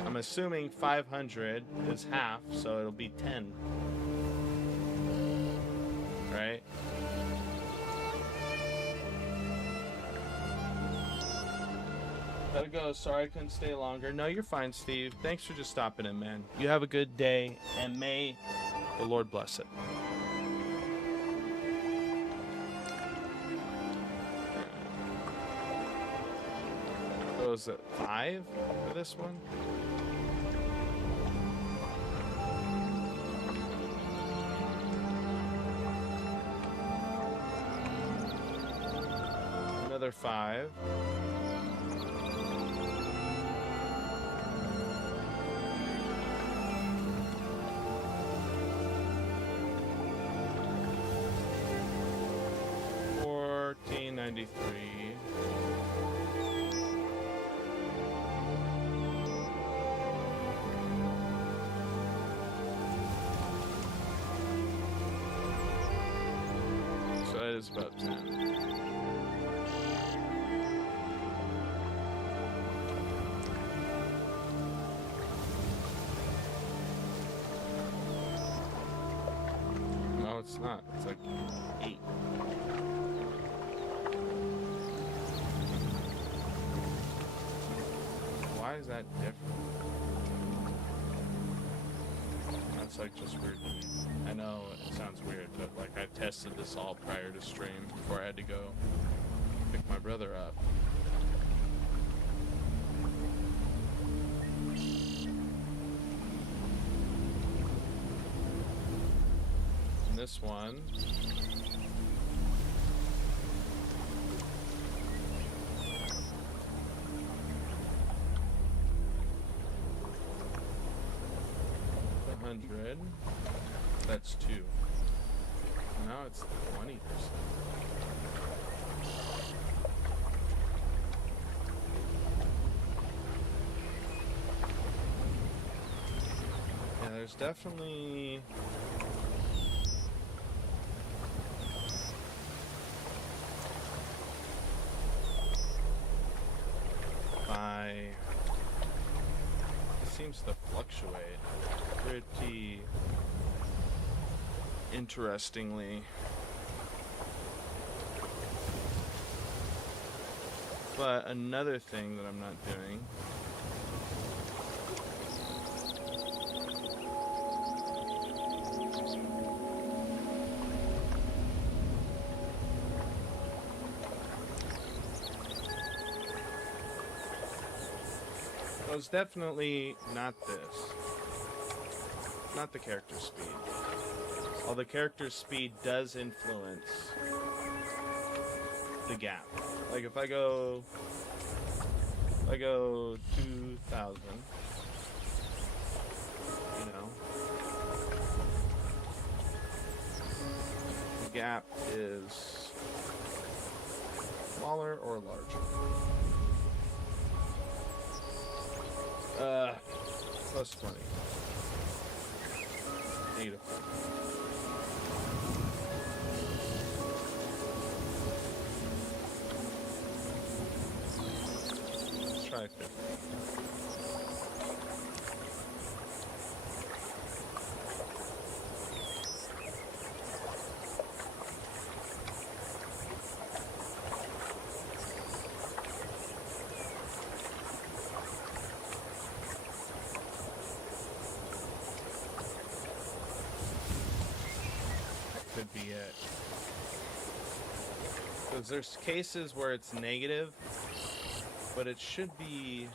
I'm assuming 500 is half, so it'll be 10. Right? Gotta go. Sorry I couldn't stay longer. No, you're fine, Steve. Thanks for just stopping in, man. You have a good day, and may the Lord bless it. So is it 5 for this one? Another 5. $14.93. So that is about 10. No, it's not. It's like 8. Why is that different? That's like just weird to me. I know it sounds weird, but like I tested this all prior to stream before I had to go pick my brother up. And this one. That's 2. Now it's 20%. Yeah, there's definitely it seems to fluctuate pretty interestingly. But another thing that I'm not doing was definitely not this. Not the character speed. While the character speed does influence the gap. Like if I go 2,000, you know, the gap is smaller or larger. Plus 20. Negative 20. Let's try 50. Could be it. Because there's cases where it's negative, but it should be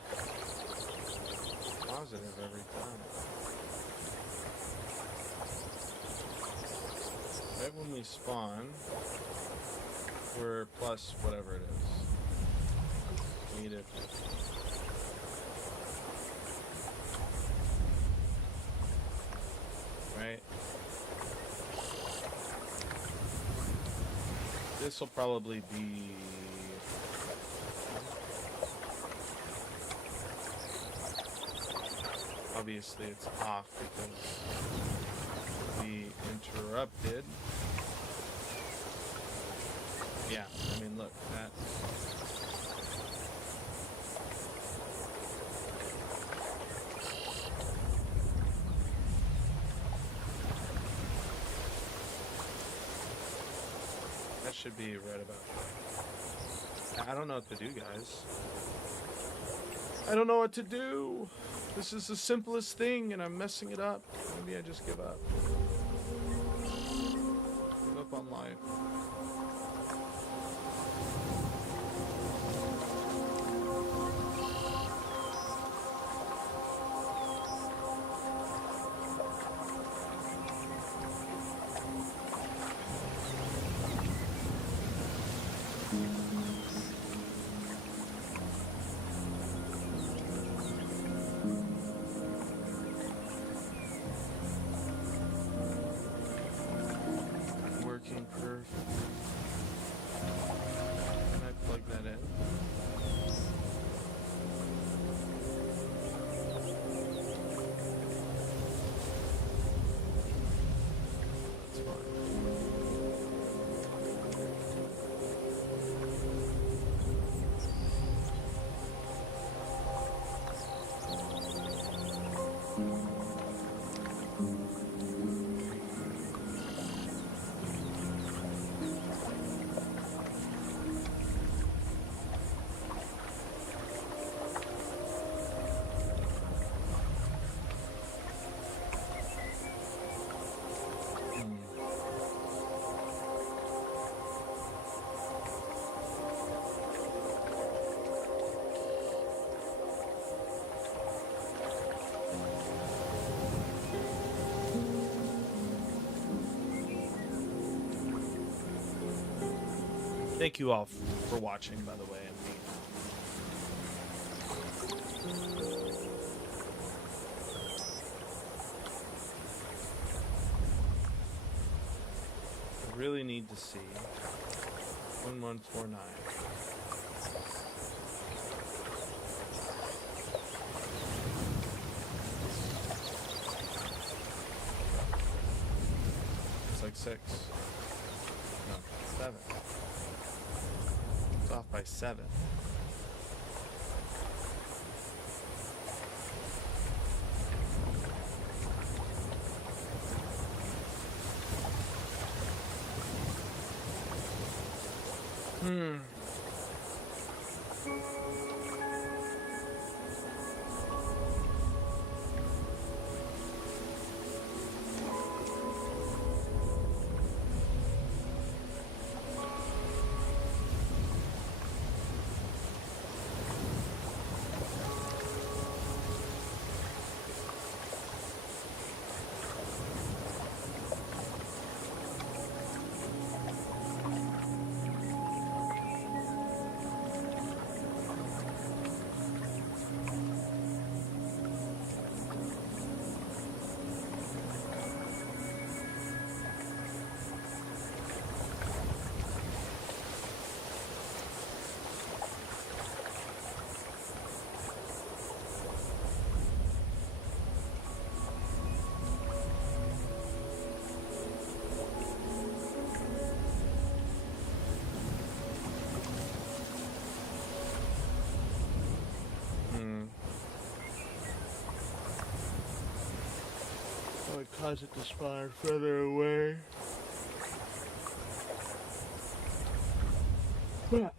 positive every time. Right when we spawn, we're plus whatever it is. Negative. Right? This will probably be obviously it's off because we interrupted. Yeah, I mean look, that should be right about that. I don't know what to do, guys. I don't know what to do. This is the simplest thing and I'm messing it up. Maybe I just give up. Give up on life. Thank you all for watching, by the way. I really need to see 1149. It's like 6. No, 7. It's off by 7. Hmm. Hmm. Oh, it caused it to spawn further away. Yeah.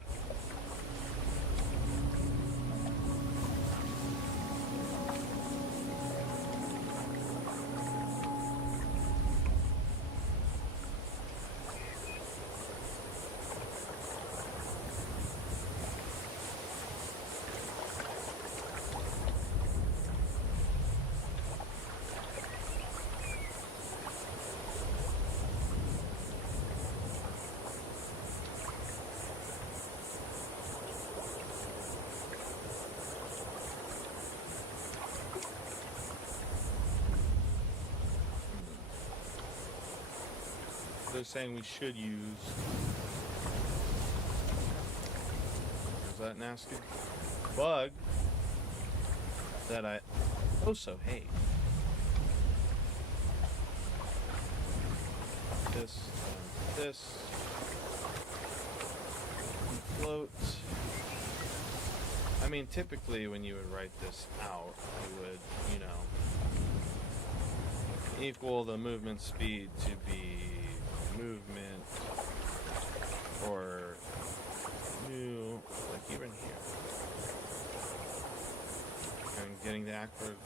They're saying we should use. Is that nasty? Bug that I also hate. This. Float. I mean, typically when you would write this out, you would, you know, equal the movement speed to be movement or new, like even here. And getting the actor's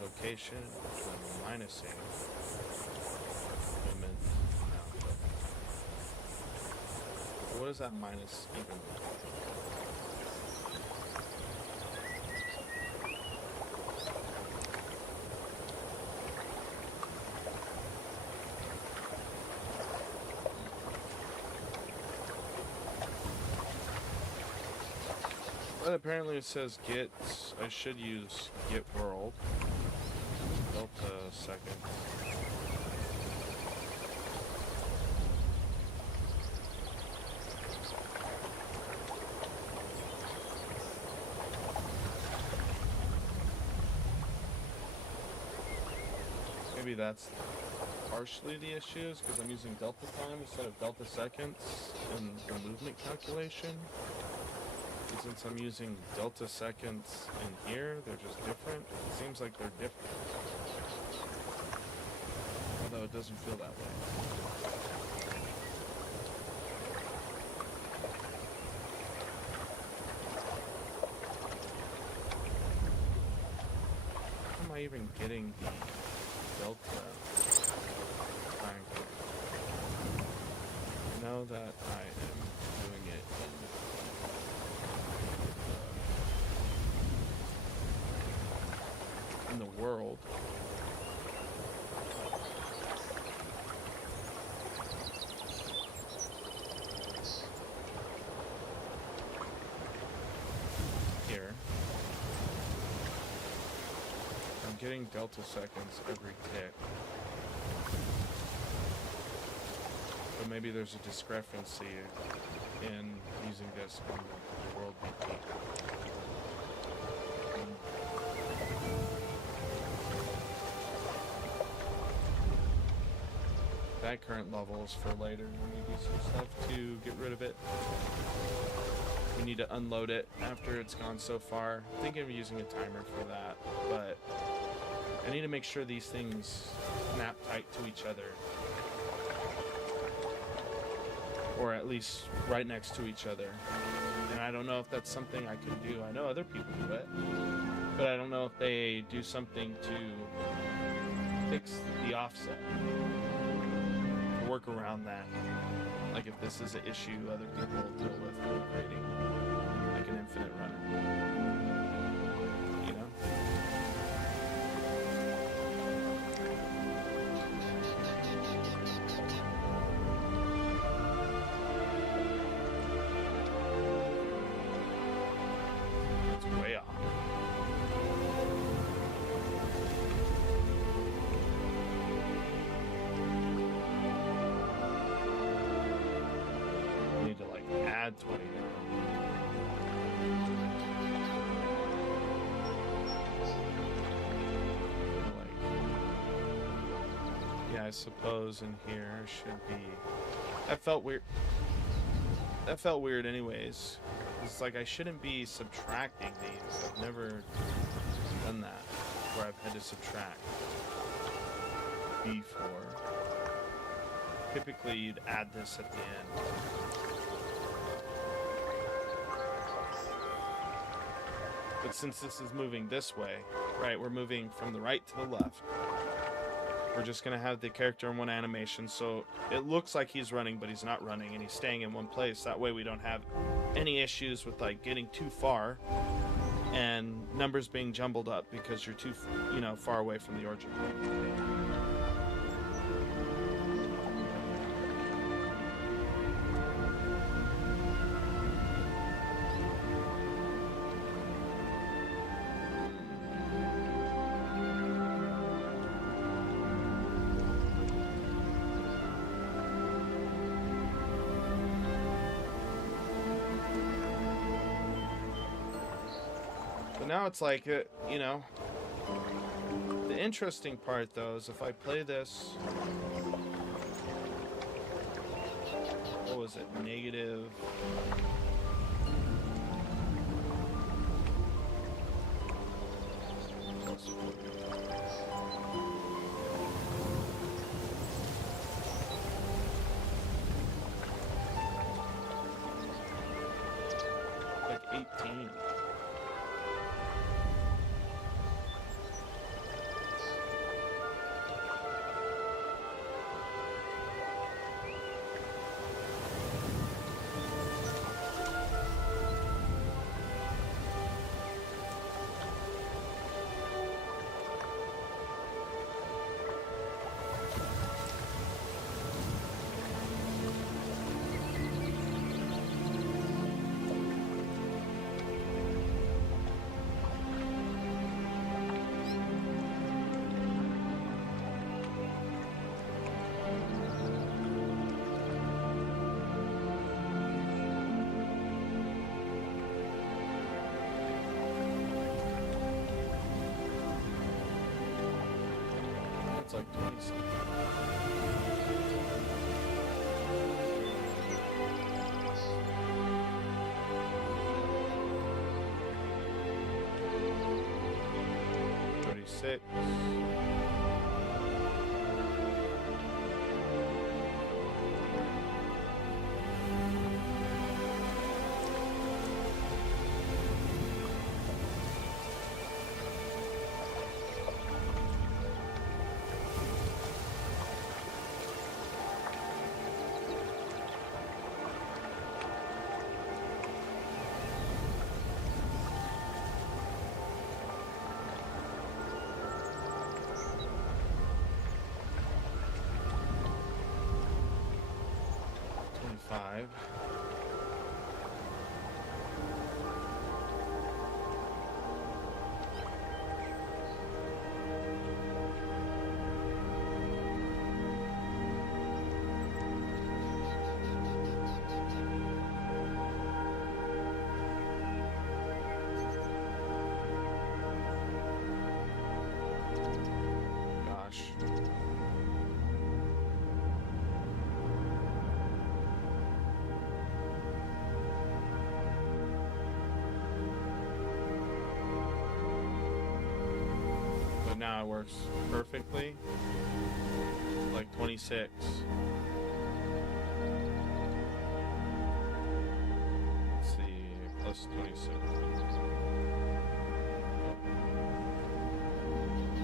location and minusing movement. No. What does that minus even mean? But apparently it says get, I should use get world, delta second. Maybe that's partially the issues because I'm using delta time instead of delta seconds in the movement calculation. Since I'm using delta seconds in here, they're just different. It seems like they're different. Although it doesn't feel that way. How am I even getting the delta time? I know that I am doing it in the world. Here. I'm getting delta seconds every tick. But maybe there's a discrepancy in using this on the world BP. That current level is for later when we do some stuff to get rid of it. We need to unload it after it's gone so far. I'm thinking of using a timer for that, but I need to make sure these things snap tight to each other. or at least right next to each other. And I don't know if that's something I can do. I know other people do it, but I don't know if they do something to fix the offset, or work around that. Like if this is an issue other people deal with creating like an infinite runner. You know? It's way off. Need to like add 20 now. Like, yeah, I suppose in here should be. That felt weird. That felt weird anyways. It's like I shouldn't be subtracting these. I've never done that where I've had to subtract before. Typically you'd add this at the end. But since this is moving this way, right, we're moving from the right to the left. We're just going to have the character in one animation, so it looks like he's running, but he's not running, and he's staying in one place. That way we don't have any issues with, like, getting too far and numbers being jumbled up because you're too, you know, far away from the origin point. Now it's like, you know, the interesting part though is if I play this, what was it, negative, like 18. Like 27. Five. Gosh. Now it works perfectly. Like 26. plus 26.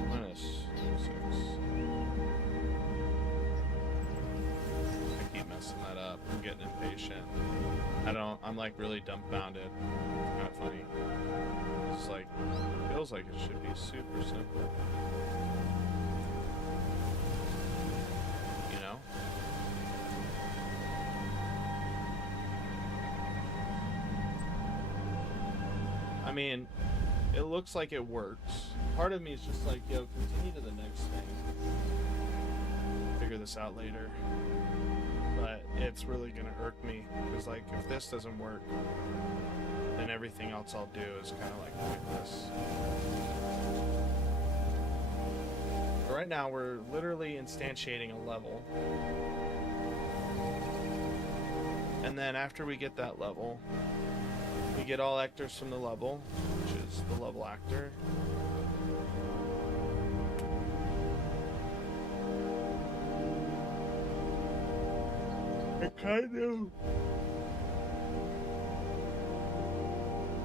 Minus 26. I keep messing that up. I'm getting impatient. I'm like really dumbfounded. It's kind of funny. It's like, feels like it should be super simple. You know? I mean, it looks like it works. Part of me is just like, yo, continue to the next thing. Figure this out later. But it's really gonna irk me, because like, if this doesn't work, then everything else I'll do is kind of like pointless. But right now, we're literally instantiating a level. And then after we get that level, we get all actors from the level, which is the level actor. I kind of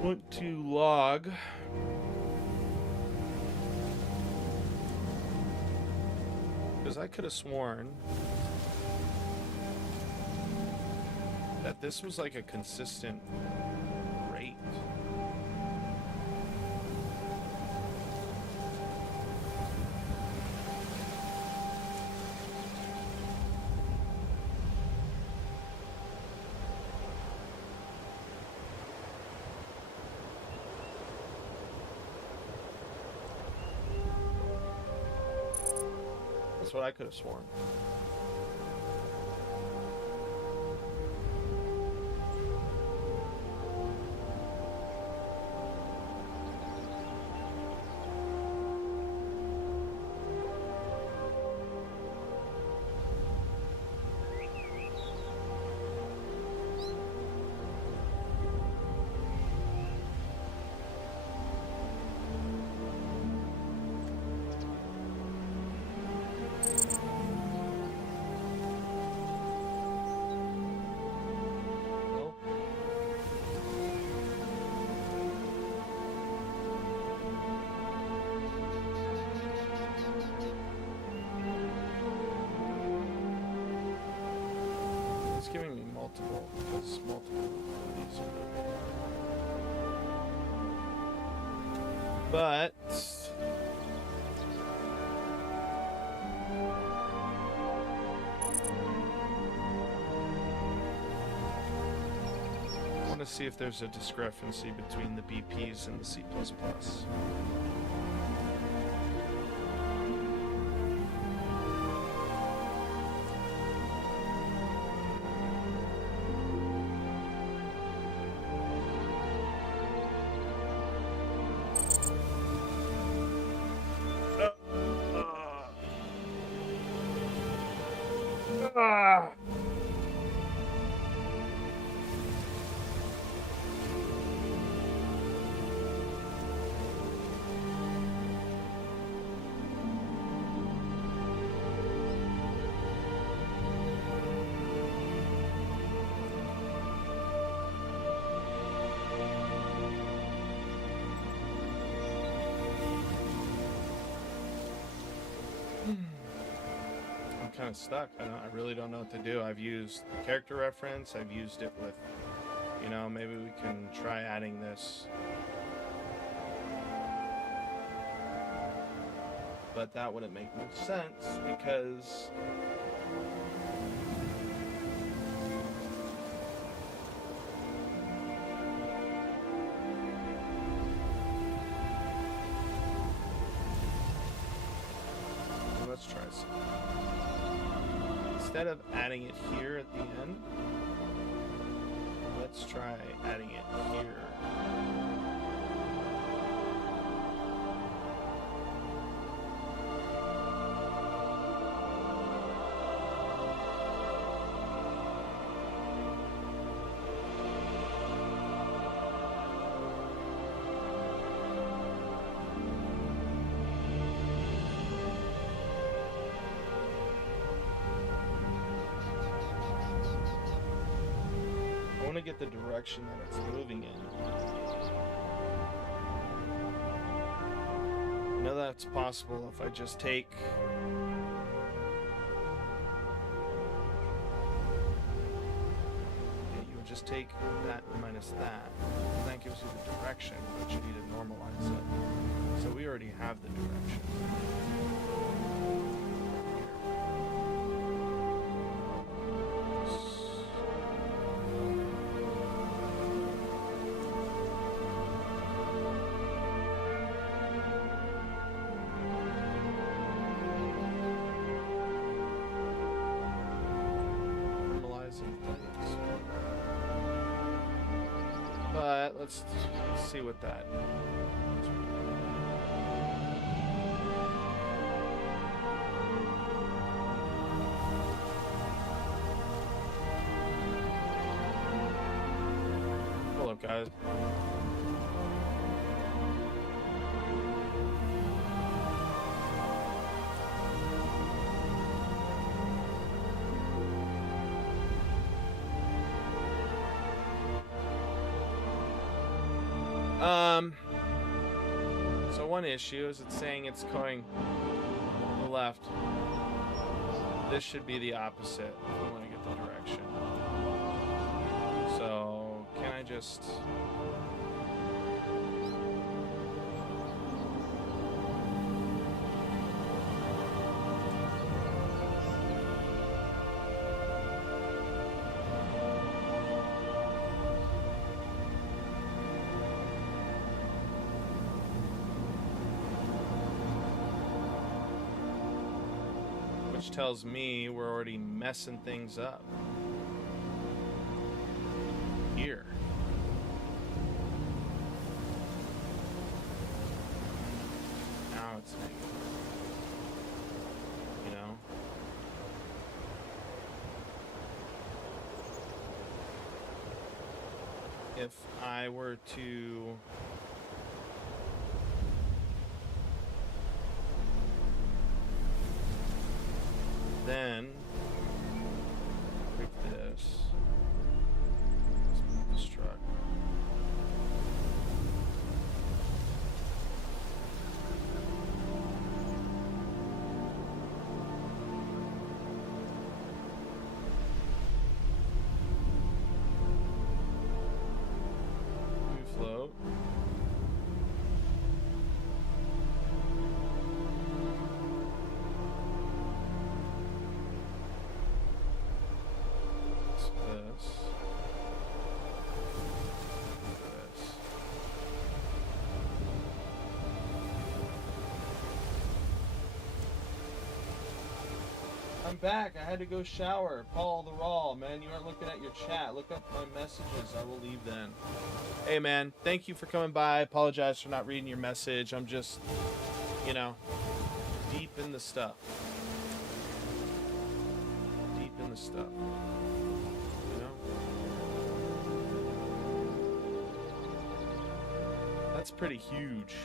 want to log because I could have sworn that this was like a consistent rate. That's what I could have sworn. It's giving me multiple, because multiple of these are but I want to see if there's a discrepancy between the BPs and the C++. Kind of stuck. I really don't know what to do. I've used character reference. I've used it with, you know, maybe we can try adding this. But that wouldn't make much sense because let's try some. Instead of adding it here at the end, let's try adding it here. get the direction that it's moving in. I know that's possible if I just take... Just take that minus that. And that gives you the direction, but you need to normalize it. So we already have the direction. But let's see what that. Hold up, guys. So one issue is it's saying it's going to the left. This should be the opposite if we want to get the direction. So can I just... Which tells me we're already messing things up here. Now it's negative. You know? If I were to... then pick this. Let's move this truck. Move float. I'm back. I had to go shower. Paul the Raw, man, you aren't looking at your chat. Look up my messages. I will leave then. Hey, man, thank you for coming by. I apologize for not reading your message. I'm just, you know, deep in the stuff. Deep in the stuff. You know? That's pretty huge.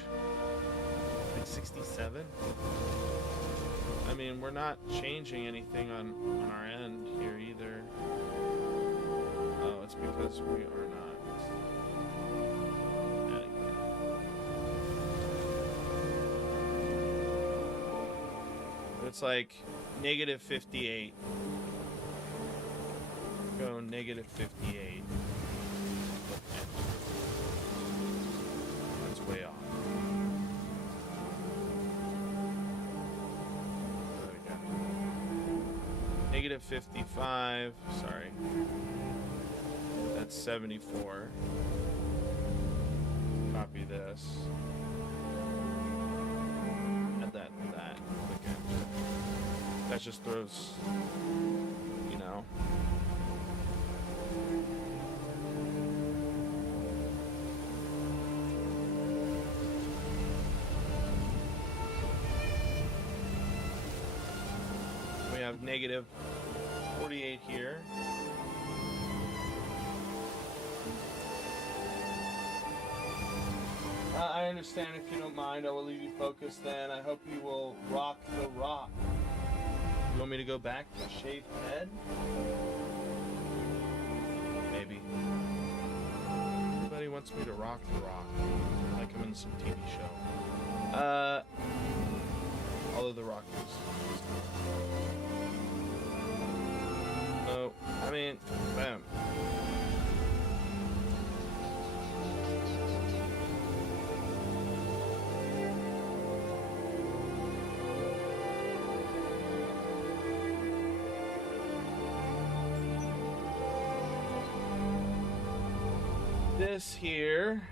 Like 67? I mean, we're not changing anything on our end here either. Oh, it's because we are not adding that. It's like negative 58. Go negative 58. That's way off. Negative 55, sorry. That's 74. Copy this. Add that and that. Okay. That just throws, you know. We have negative 48 here. I understand if you don't mind. I will leave you focused then. I hope you will rock the rock. You want me to go back to shaved head? Maybe. rock the rock, like I'm in some TV show. Although the rock is oh, I mean, bam. This here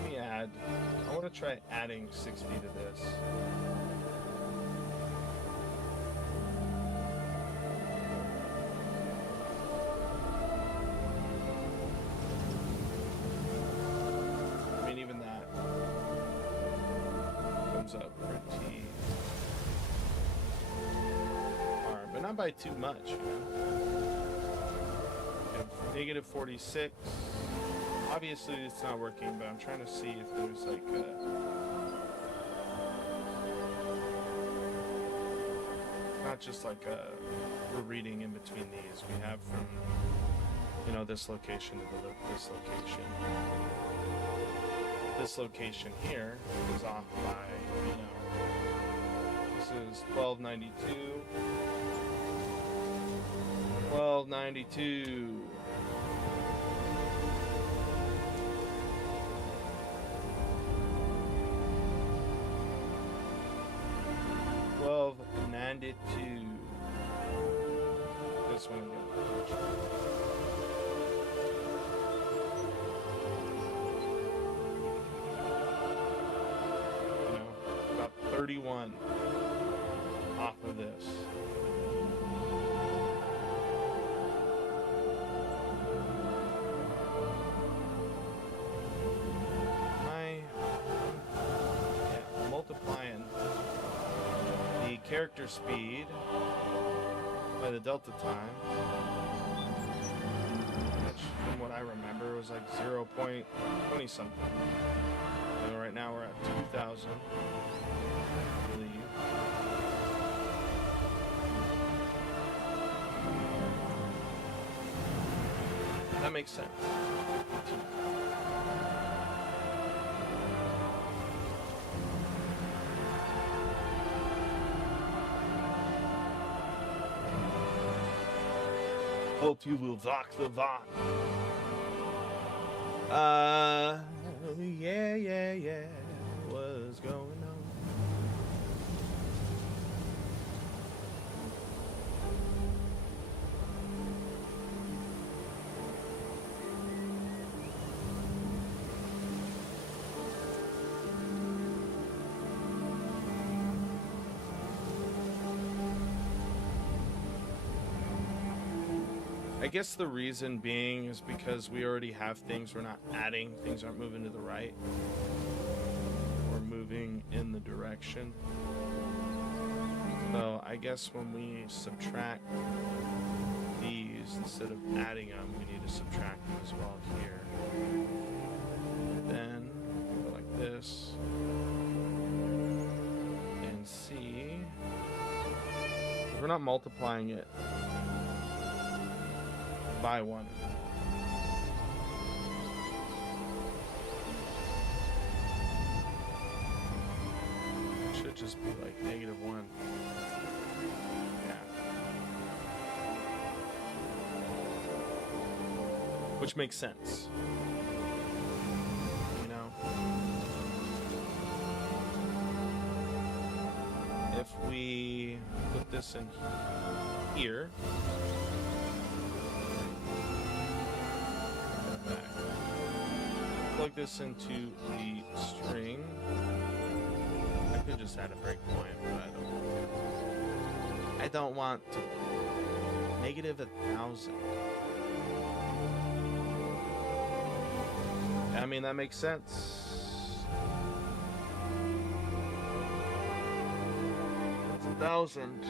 let me add, I want to try adding 60 to this. I mean, even that comes up pretty hard, but not by too much, you know? Negative 46. Obviously it's not working, but I'm trying to see if there's like not just like we're reading in between these. We have from, you know, this location to this location. This location here is off by, you know, this is 1292. 1292. This one again. You know, about 31 off of this. Multiplying the character speed by the delta time, which from what I remember was like 0.20 something. And right now we're at 2,000, I believe. That makes sense. Hope you will rock the rock. Yeah. What's going on? I guess the reason being is because we already have things, we're not adding, things aren't moving to the right. We're moving in the direction. So I guess when we subtract these, instead of adding them, we need to subtract them as well here. Then go like this. And see. We're not multiplying it by one. Should just be like -1. Yeah. Which makes sense. You know? If we put this in here, plug this into the string. I could just add a breakpoint, but I don't want to. -1,000. I mean, that makes sense. That's 1,000.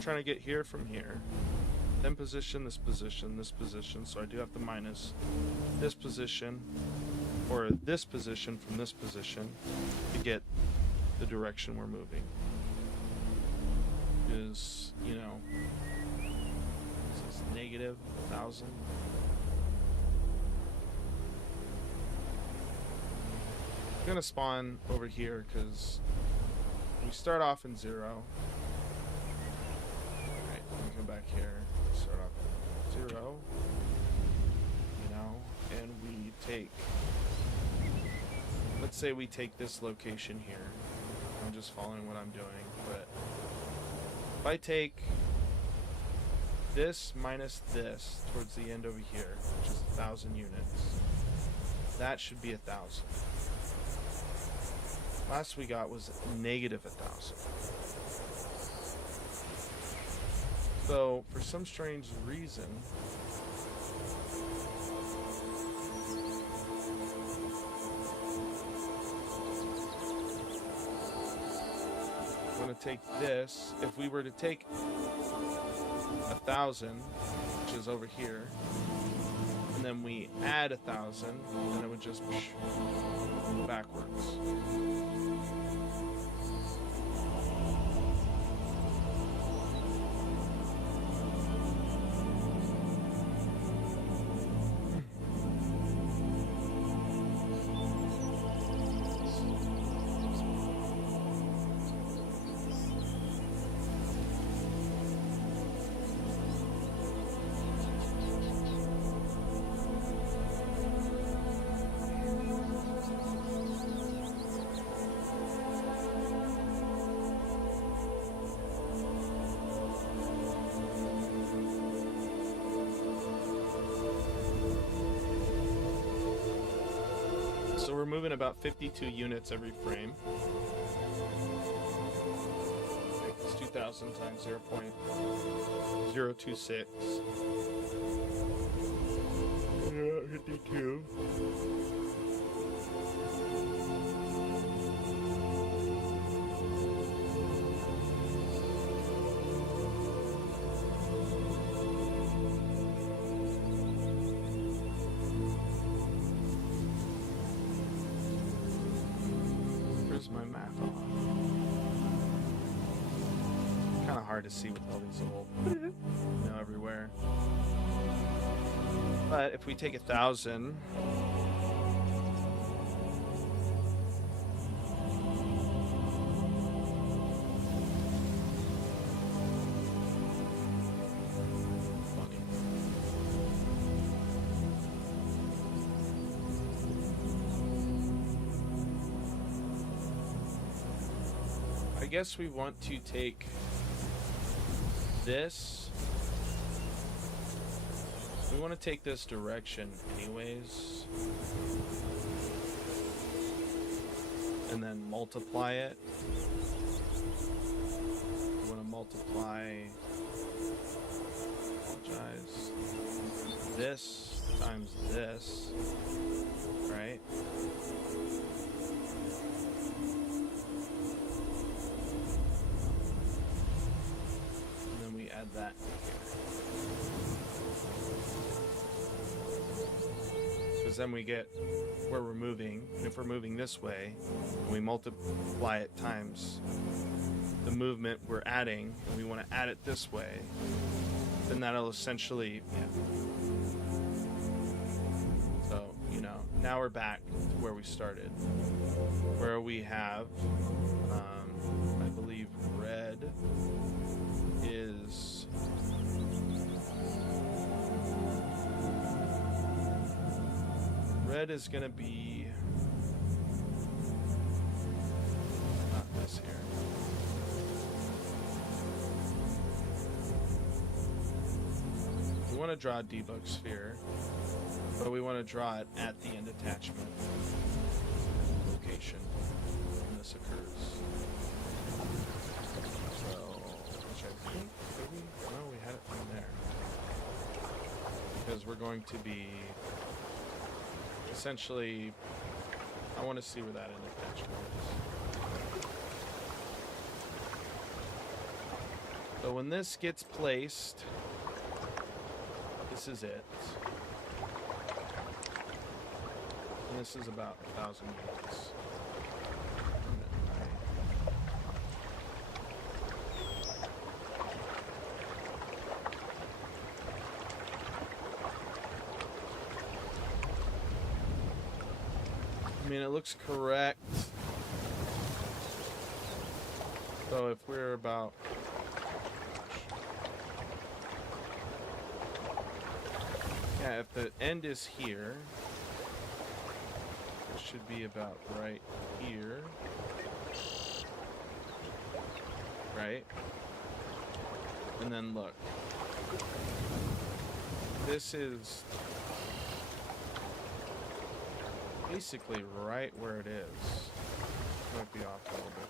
trying to get here from here. Then position, this position, this position. So I do have to minus this position, or this position from this position, to get the direction we're moving. Is, you know, this is negative 1,000. I'm gonna spawn over here because we start off in 0. Alright, let me go back here. Start off at 0. You know, and we take, let's say we take this location here. I'm just following what I'm doing, but if I take this minus this towards the end over here, which is 1,000 units, that should be 1,000. Last we got was negative 1,000. So, for some strange reason, I'm going to take this. If we were to take 1,000, which is over here, and then we add 1,000, then it would just go backwards. So we're moving about 52 units every frame. It's 2,000 times 0.026. 52. My math off. Kind of hard to see with all these little, you know, everywhere. But if we take 1,000, I guess we want to take this. We want to take this direction anyways. And then multiply it. We want to multiply, apologize, this times this, right? Add that here. Because then we get where we're moving. And if we're moving this way, and we multiply it times the movement we're adding, and we want to add it this way, then that'll essentially, yeah. So, you know, now we're back to where we started. Where we have, I believe, red is going to be not this here. We want to draw a debug sphere, but we want to draw it at the end attachment location when this occurs. Which I think, no, we had it from there. Because we're going to be, essentially, I want to see where that end attachment is. So So when this gets placed, this is it. And this is about 1,000 units. I mean, it looks correct. So if we're about... Yeah, if the end is here, it should be about right here. Right? And then look. This is basically right where it is. Might be off a little bit.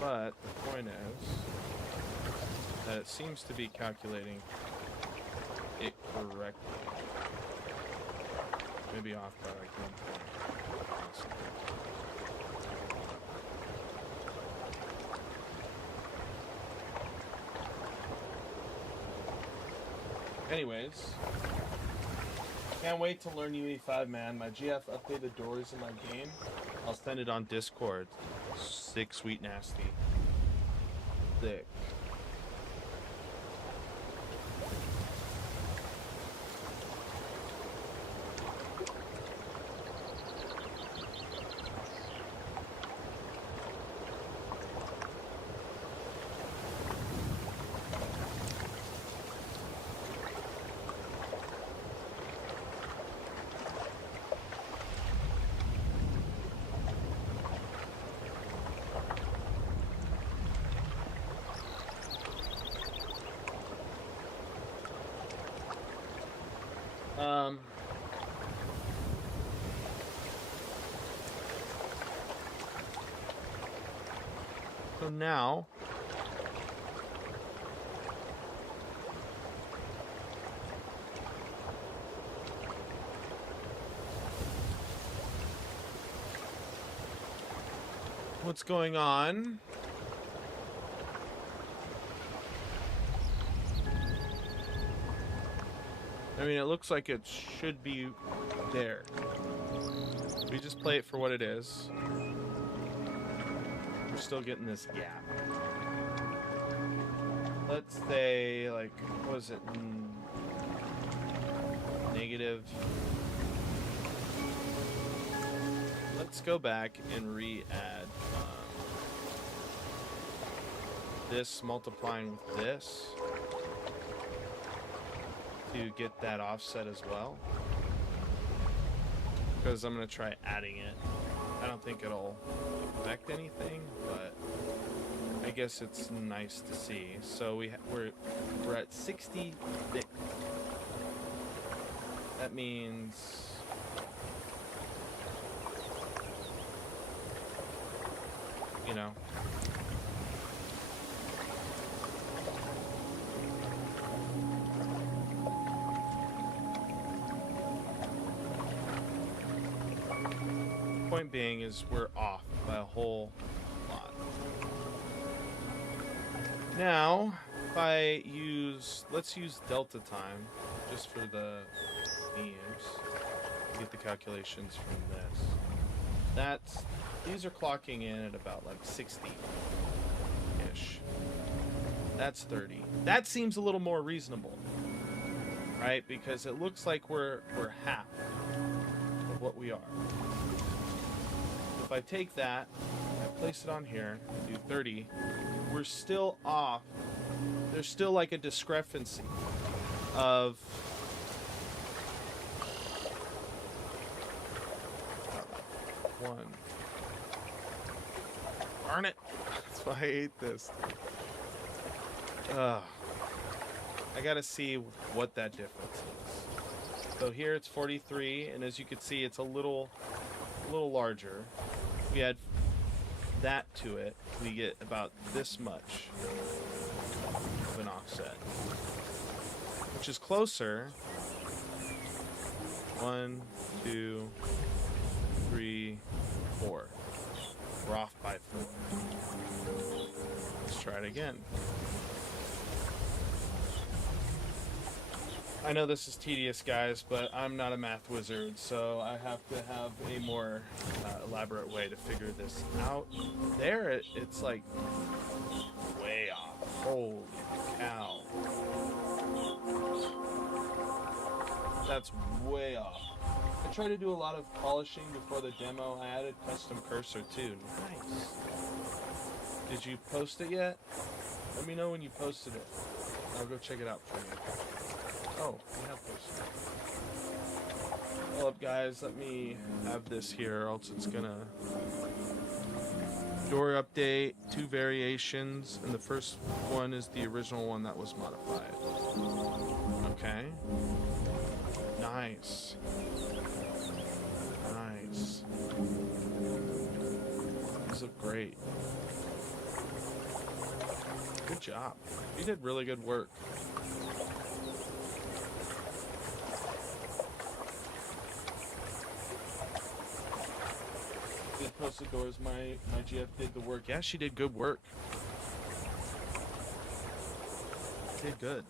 But the point is that it seems to be calculating it correctly. Maybe off by like 1 point. Anyways, can't wait to learn UE5, man. My GF updated doors in my game. I'll send it on Discord. Sick, sweet, nasty. Sick. So now, what's going on? I mean, it looks like it should be there. We just play it for what it is. We're still getting this gap. Let's say, like, what was it? Negative. Let's go back and re-add this multiplying with this to get that offset as well. Because I'm going to try adding it. I don't think it'll affect anything, but I guess it's nice to see. So we're at 66. That means you know, point being is we're off by a whole lot. Now, if I use, let's use delta time just for the memes, get the calculations from this. These are clocking in at about like 60-ish. That's 30. That seems a little more reasonable, right? Because it looks like we're half of what we are. If I take that, I place it on here, do 30, we're still off. There's still like a discrepancy of one. Darn it! That's why I hate this. I gotta see what that difference is. So here it's 43, and as you can see, it's a little larger. If we add that to it, we get about this much of an offset, which is closer. 1, 2, 3, 4. We're off by 4. Let's try try it again. I know this is tedious, guys, but I'm not a math wizard, so I have to have a more elaborate way to figure this out. There, it's like way off. Holy cow. That's way off. I tried to do a lot of polishing before the demo. I added custom cursor too. Nice. Did you post it yet? Let me know when you posted it. I'll go check it out for you. Oh, we have posted it. Hold up, guys. Let me have this here, or else it's gonna... Door update, 2 variations, and the first one is the original one that was modified. Okay. Nice. Nice. These look great. Good job. You did really good work. Did posted doors, my GF did the work. Yeah, she did good work. Did good.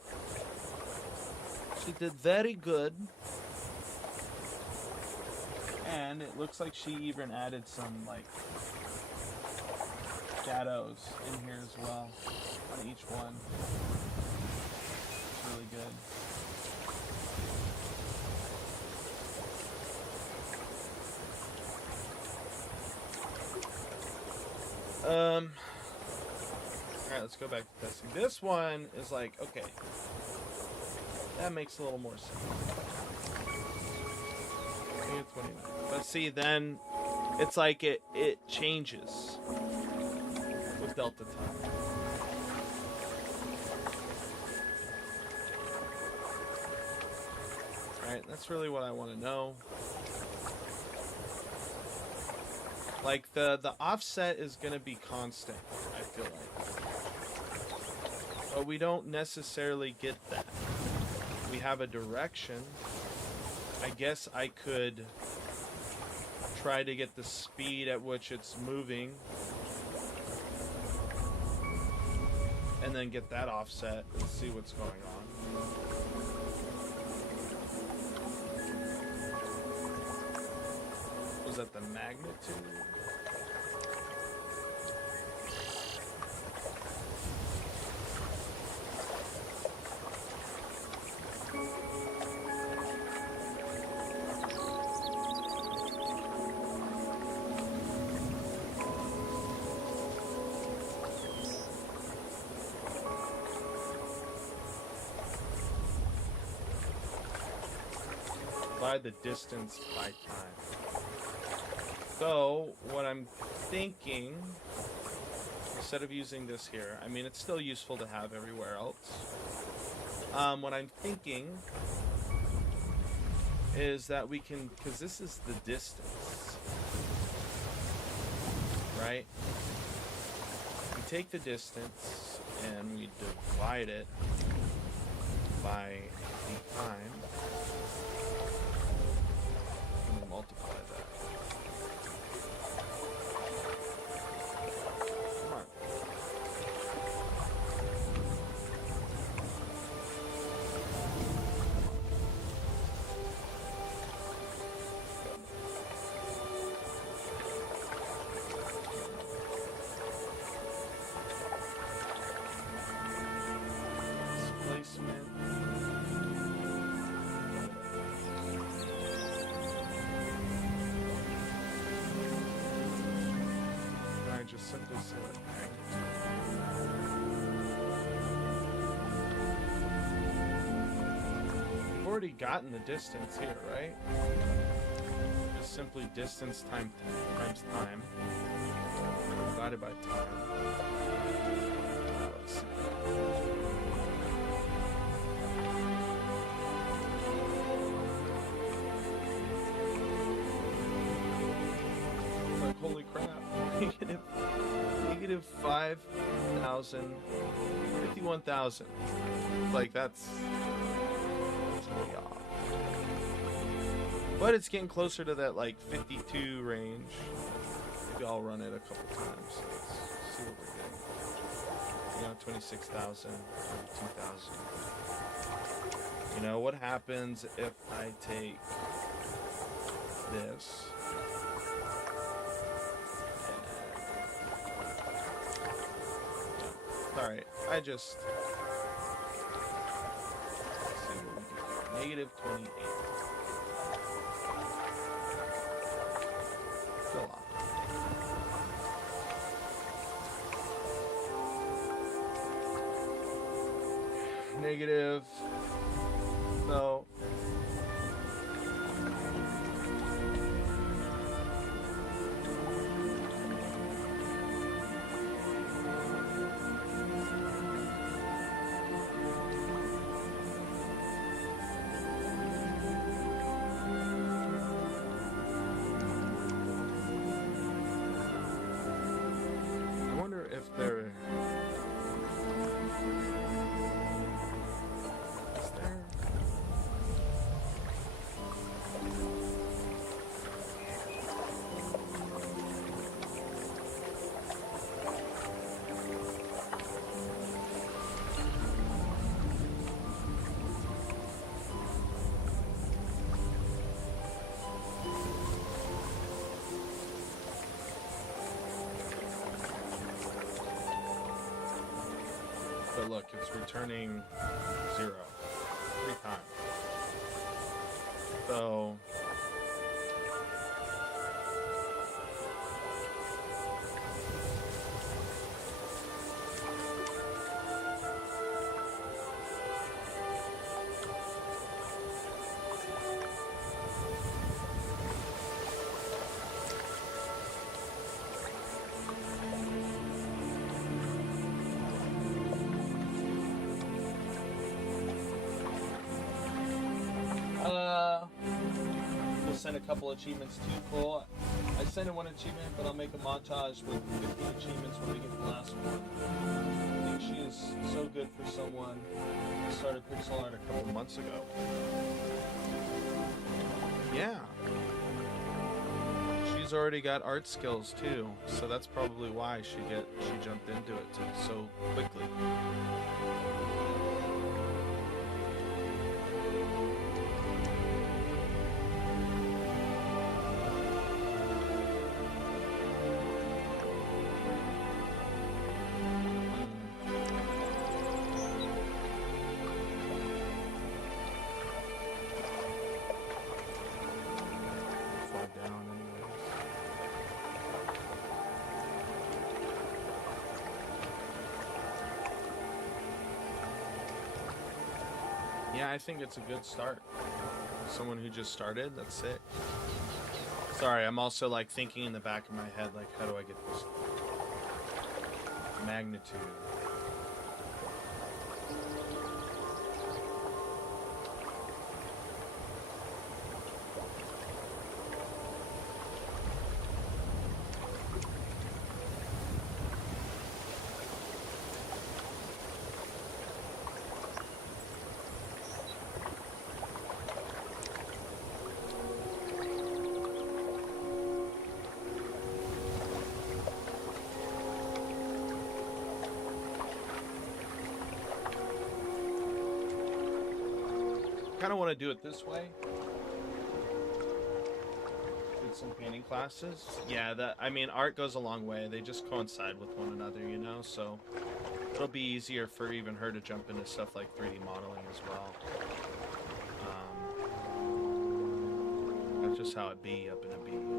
She did very good. And it looks like she even added some, like, shadows in here as well on each one. It's really good. Alright, let's go back to testing. This one is like, okay, that makes a little more sense. 29. But see, then it's like it changes with delta time. Alright, that's really what I want to know. Like, the offset is going to be constant, I feel like. But we don't necessarily get that. We have a direction. I guess I could try to get the speed at which it's moving. And then get that offset and see what's going on. Was that the magnitude? By the distance by time. So, what I'm thinking, instead of using this here, I mean, it's still useful to have everywhere else. What I'm thinking is that we can, because this is the distance, right? We take the distance and we divide it by the time. Multiply that. Come on. Displacement. Just simply select we've already gotten the distance here, right? Just simply distance times time divided by time. Let's see. Like, holy crap. Negative 5,000, 51,000. Like, that's way off. But it's getting closer to that, like, 52 range. Maybe I'll run it a couple times. Let's see what we're getting. 26,000, 22,000. You know, what happens if I take this? Alright, I just... Let's see what we can do. Negative 28. Still off. Negative. So... if there is there but look, it's returning 0 3 times. So we'll send a couple achievements too. Cool. I sent in one achievement, but I'll make a montage with 15 achievements when we get the last one. I think she is so good for someone who started pixel art a couple months ago. Yeah. She's already got art skills too, so that's probably why she jumped into it so quickly. Yeah, I think it's a good start. Someone who just started, that's sick. Sorry, I'm also like thinking in the back of my head, like, how do I get this magnitude? Kind of want to do it this way. Did some painting classes. Yeah, I mean, art goes a long way. They just coincide with one another, you know, so it'll be easier for even her to jump into stuff like 3D modeling as well. That's just how it be up in a beat, you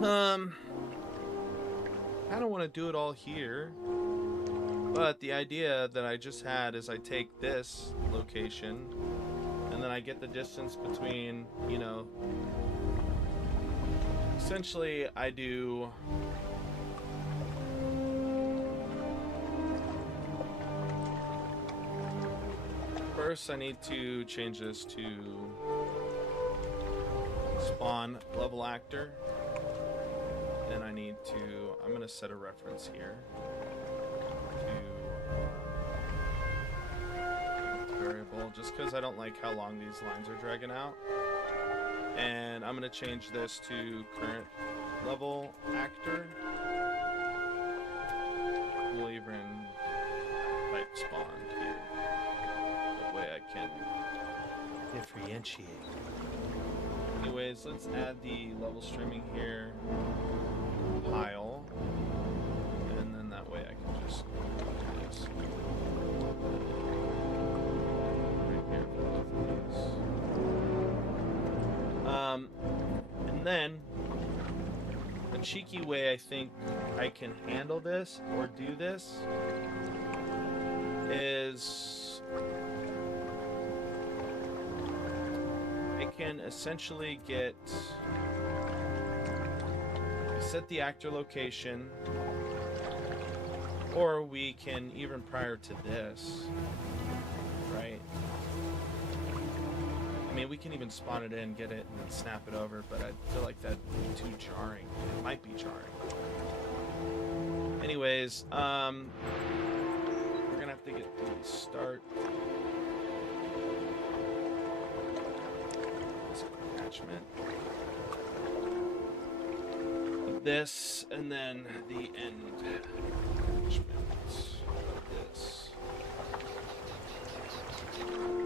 know. I don't want to do it all here. But the idea that I just had is I take this location and then I get the distance between, you know, essentially I do first I need to change this to spawn level actor. Then I need to, I'm going to set a reference here. Variable, just because I don't like how long these lines are dragging out. And I'm going to change this to current level actor. chick. Anyways, let's add the level streaming here. Pile. And then that way I can just do this. Right here for both of these. And then a cheeky way I think I can handle this or do this is I can essentially set the actor location, or we can, even prior to this, right? I mean, we can even spawn it in, get it, and then snap it over, but I feel like that'd be too jarring. It might be jarring. Anyways, we're gonna have to get the start. Attachment. This, and then the end attachment of this.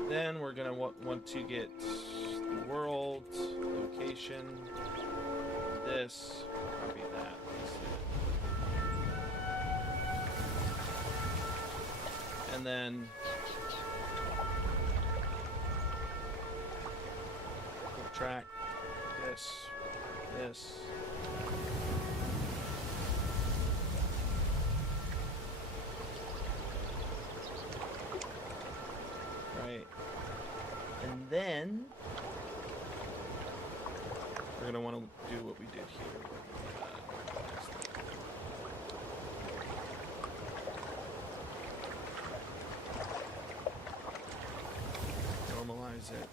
Then we're gonna want to get the world, location, this, copy that. And then track this. Right. And then we're gonna want to do what we did here. Normalize it.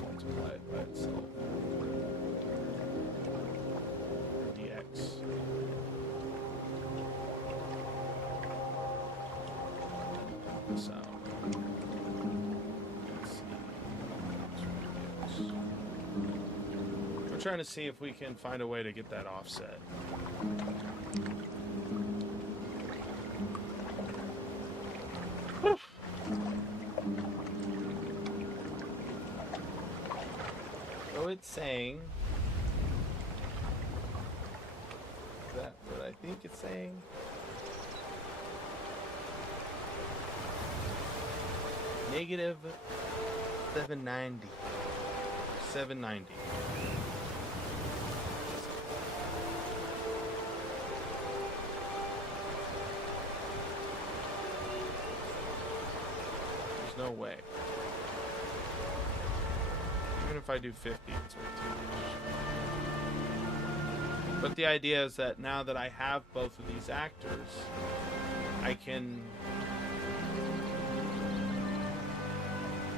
Multiply it by itself. dx. This out. We're trying to see if we can find a way to get that offset. Whew. So it's saying that what I think it's saying. Negative 790. 790. There's no way. Even if I do 50, it's way too much. But the idea is that now that I have both of these actors, I can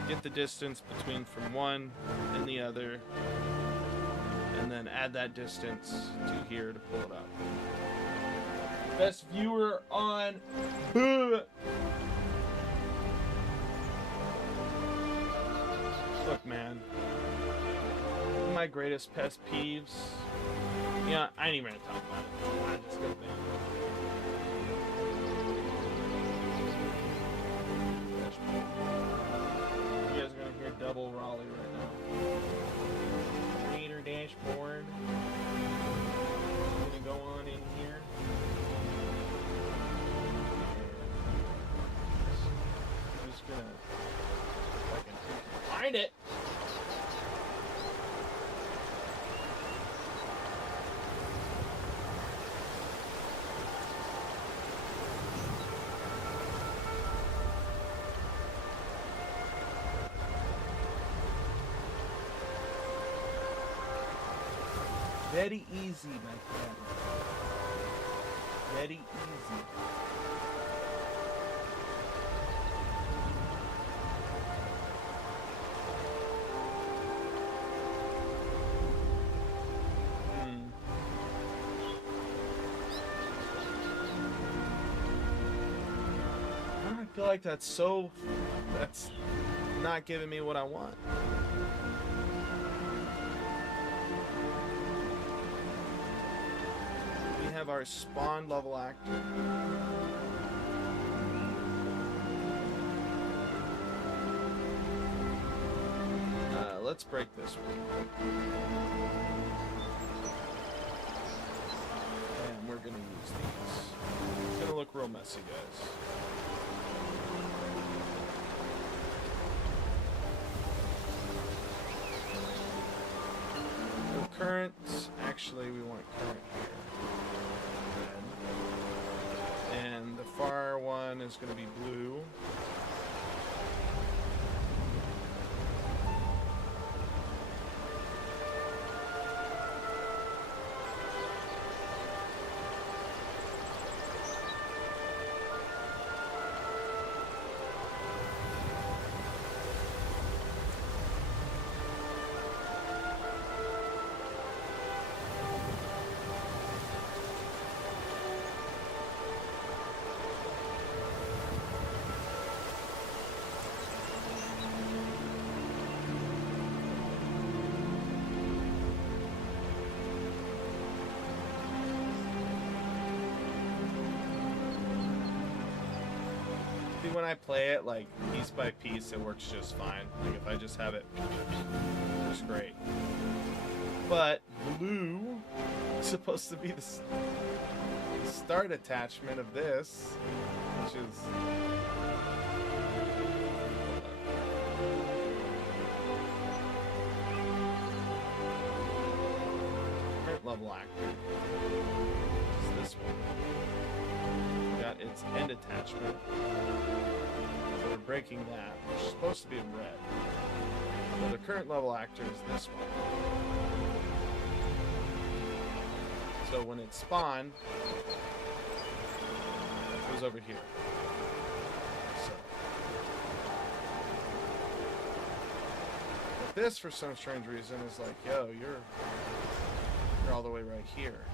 get the distance between from one and the other, and then add that distance to here to pull it up. Best viewer on Look, man, one of my greatest pet peeves, yeah, I ain't even gonna talk about it. I just go there. You guys are gonna hear double Raleigh right now. Reader dashboard. I'm gonna go on in here. I'm just gonna fucking find it. Very easy, my friend. Very easy. feel like that's not giving me what I want. We have our spawn level actor. Let's break this one. And we're gonna use these. It's gonna look real messy, guys. So current, actually we want current here. Red. And the far one is gonna be blue. When I play it like piece by piece, it works just fine. Like if I just have it, it's great. But blue is supposed to be the start attachment of this, which is current level actor. It's this one. Got its end attachment. So we're breaking that, which is supposed to be in red. So the current level actor is this one. So when it's spawned, it goes over here. So. But this, for some strange reason, is like, yo, you're all the way right here.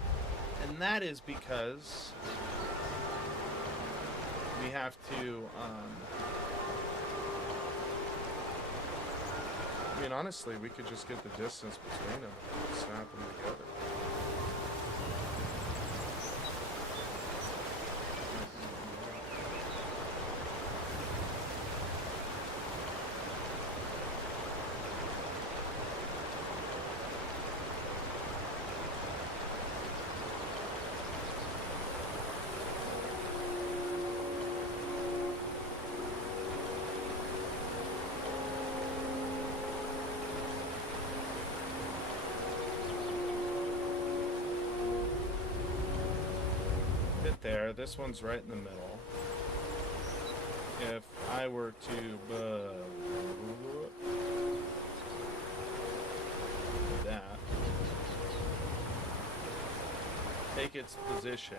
And that is because we have to, I mean, honestly, we could just get the distance between them, snap them together. There, this one's right in the middle. If I were to do that, take its position,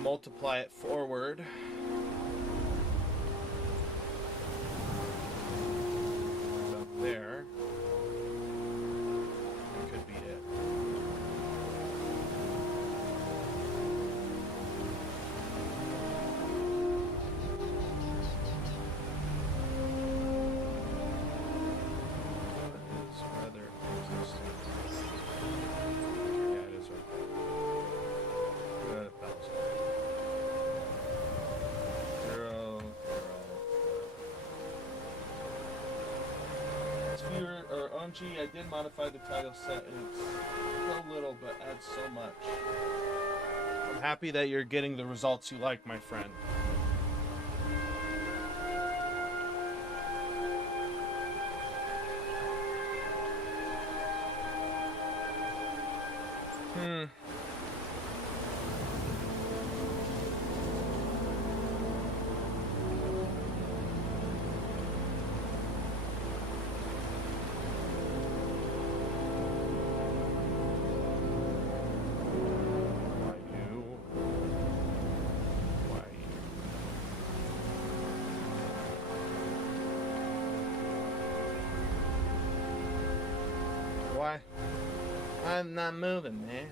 multiply it forward, about there. I did modify the title set, and it's so little, but adds so much. I'm happy that you're getting the results you like, my friend. Why? I'm not moving, man.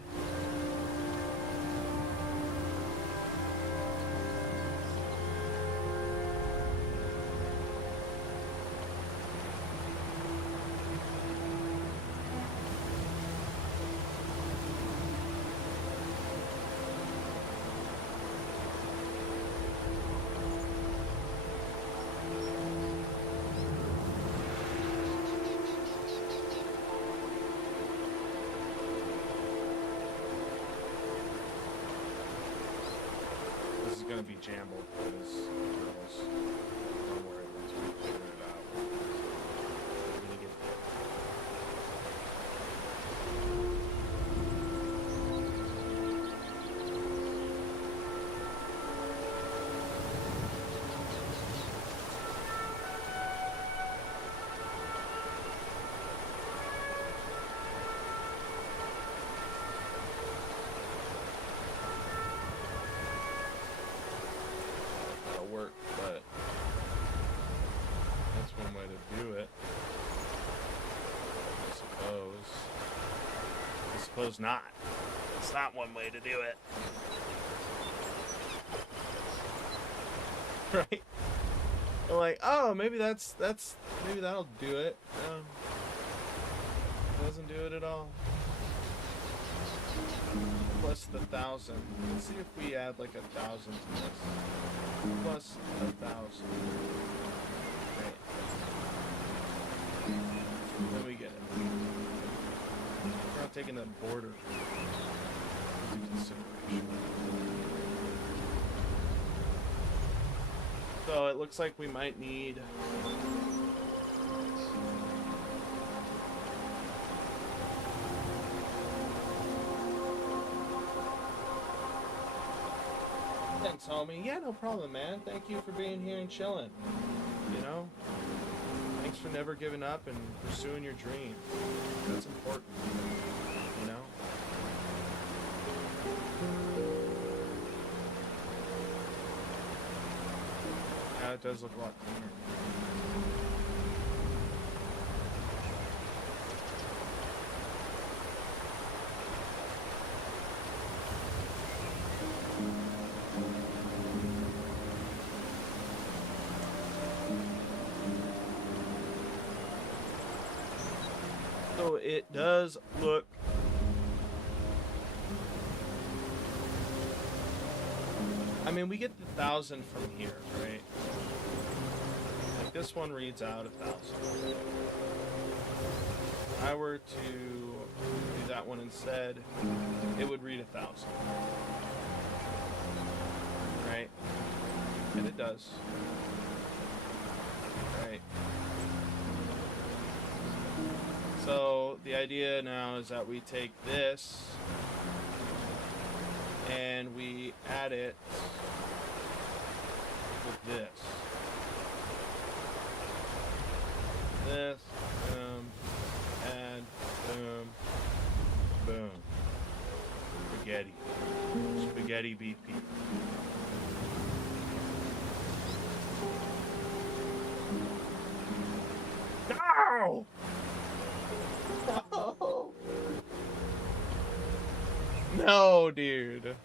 gonna be jambled because girls. Don't worry, once we figure it out, we're gonna get there. Work, but that's one way to do it. I suppose not. It's not one way to do it. Right? I'm like, oh, maybe maybe that'll do it. Doesn't do it at all. Plus the 1,000. Let's see if we add like 1,000 to this. Plus 1,000. Right. Then we get it. We're not taking that border into consideration. So it looks like we might need Thanks, homie. Yeah, no problem, man. Thank you for being here and chilling. You know? Thanks for never giving up and pursuing your dream. That's important. You know? Yeah, it does look a lot cleaner. So it does look I mean, we get the 1,000 from here, right? Like this one reads out 1,000. If I were to do that one instead, it would read 1,000. Right? And it does. Right. So the idea now is that we take this and we add it with this. This, boom, and boom, boom. Spaghetti. Spaghetti BP. No! No! No, dude.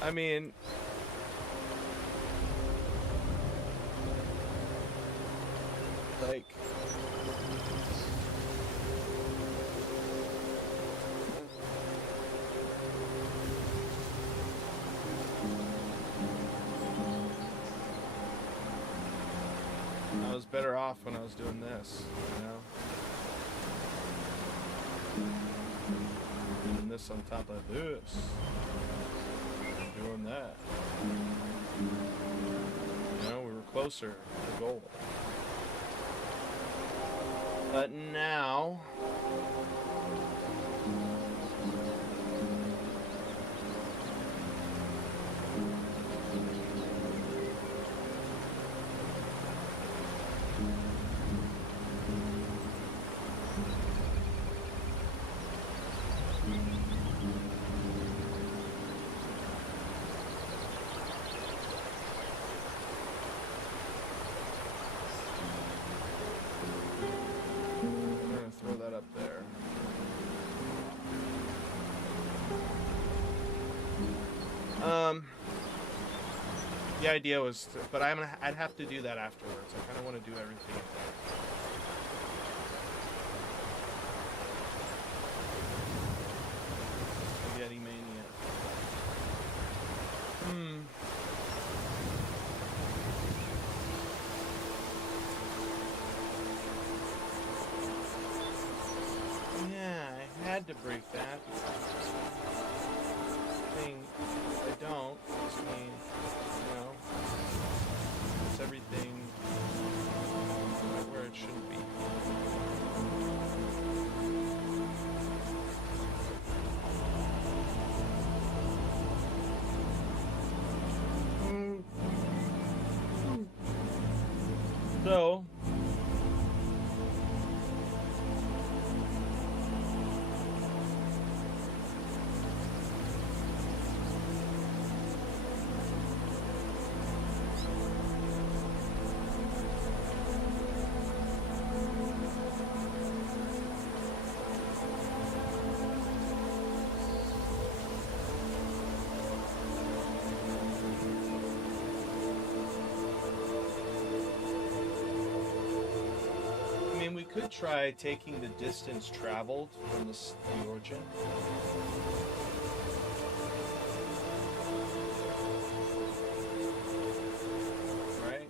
I mean, like, I was better off when I was doing this, you know? Doing this on top of this. Doing that. You know, we were closer to the goal. But now... the idea was, but I'd have to do that afterwards. I kind of want to do everything at once. Spaghetti mania. could break that. Thing, if I don't, just mean, you know, it's everything where it shouldn't be. So, we could try taking the distance traveled from the origin. Right?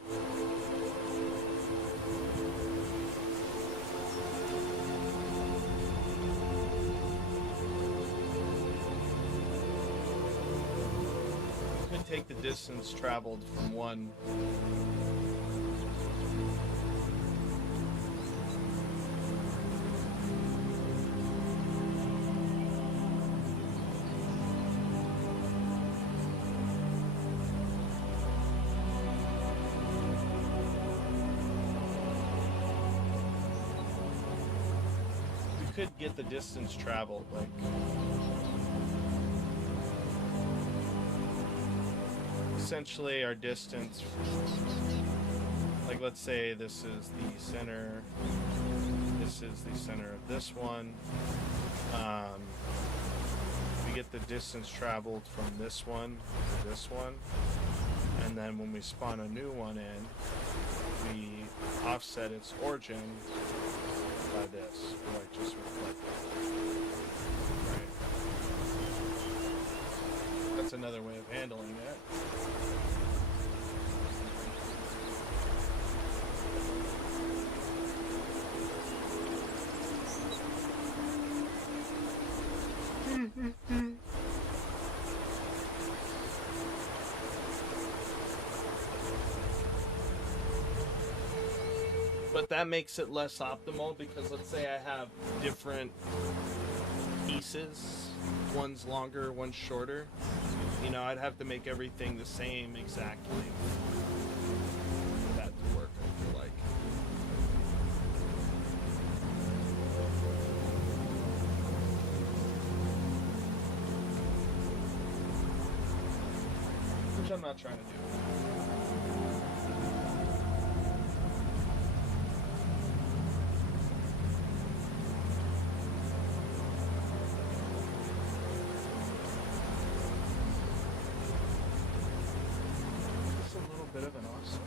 Could take the distance traveled from one. Could get the distance traveled, like essentially our distance, like let's say this is the center, this is the center of this one. We get the distance traveled from this one to this one, and then when we spawn a new one in, we offset its origin by this, like just reflect it. Right. That's another way of handling it. But that makes it less optimal because let's say I have different pieces, one's longer, one's shorter. You know, I'd have to make everything the same exactly for that to work, I feel like. Which I'm not trying to do. Bit of an awesome.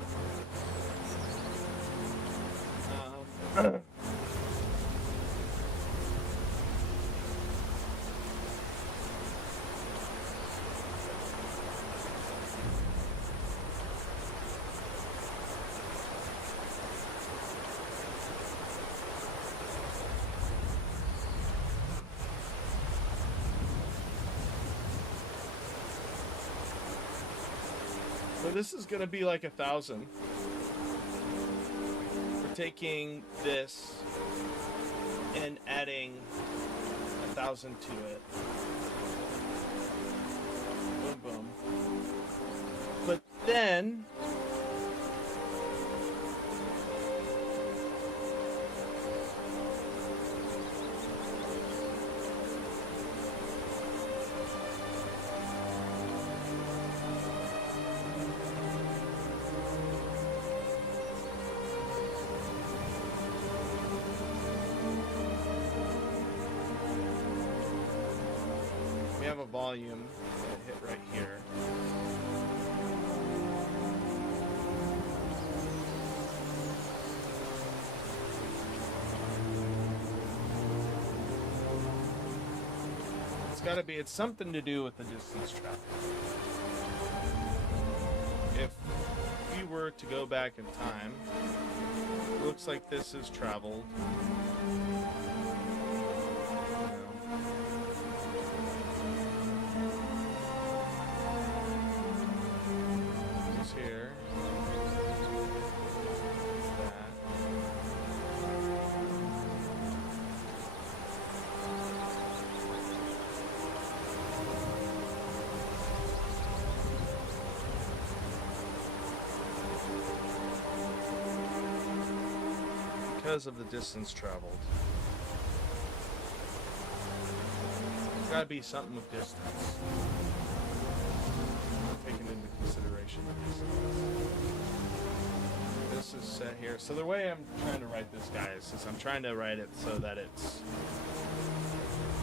So this is going to be like 1,000. We're taking this and adding 1,000 to it. Boom, boom. But then a volume that hit right here. It's something to do with the distance traveled. If we were to go back in time, it looks like this is traveled. You know, because of the distance traveled. There's gotta be something with distance. Taken into consideration the distance. This is set here. So the way I'm trying to write this, guys, is I'm trying to write it so that it's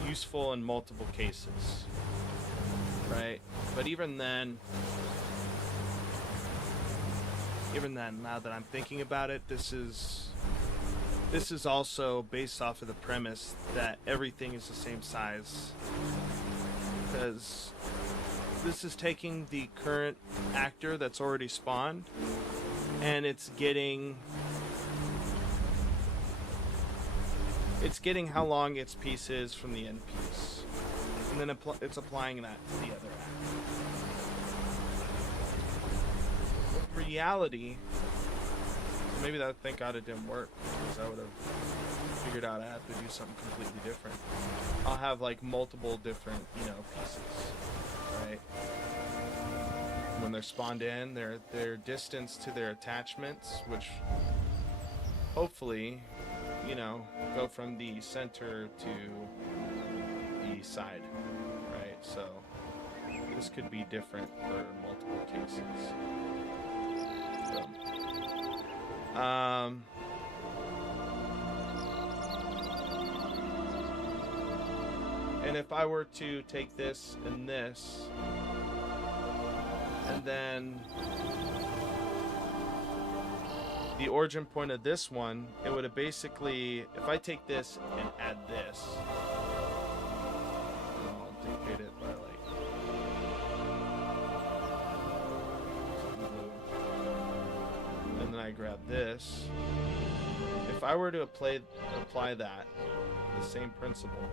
useful in multiple cases. Right? But even then, now that I'm thinking about it, this is also based off of the premise that everything is the same size, because this is taking the current actor that's already spawned, and it's getting how long its piece is from the end piece, and then it's applying that to the other actor. Reality, maybe that, thank God it didn't work, because I would have figured out I have to do something completely different. I'll have like multiple different, pieces, right? When they're spawned in, their distance to their attachments, which hopefully, go from the center to the side, right? So this could be different for multiple cases. And if I were to take this and this, and then the origin point of this one, it would have basically, if I take this and add this, I'll dictate it by like, and then I grab this. If I were to apply that, the same principle,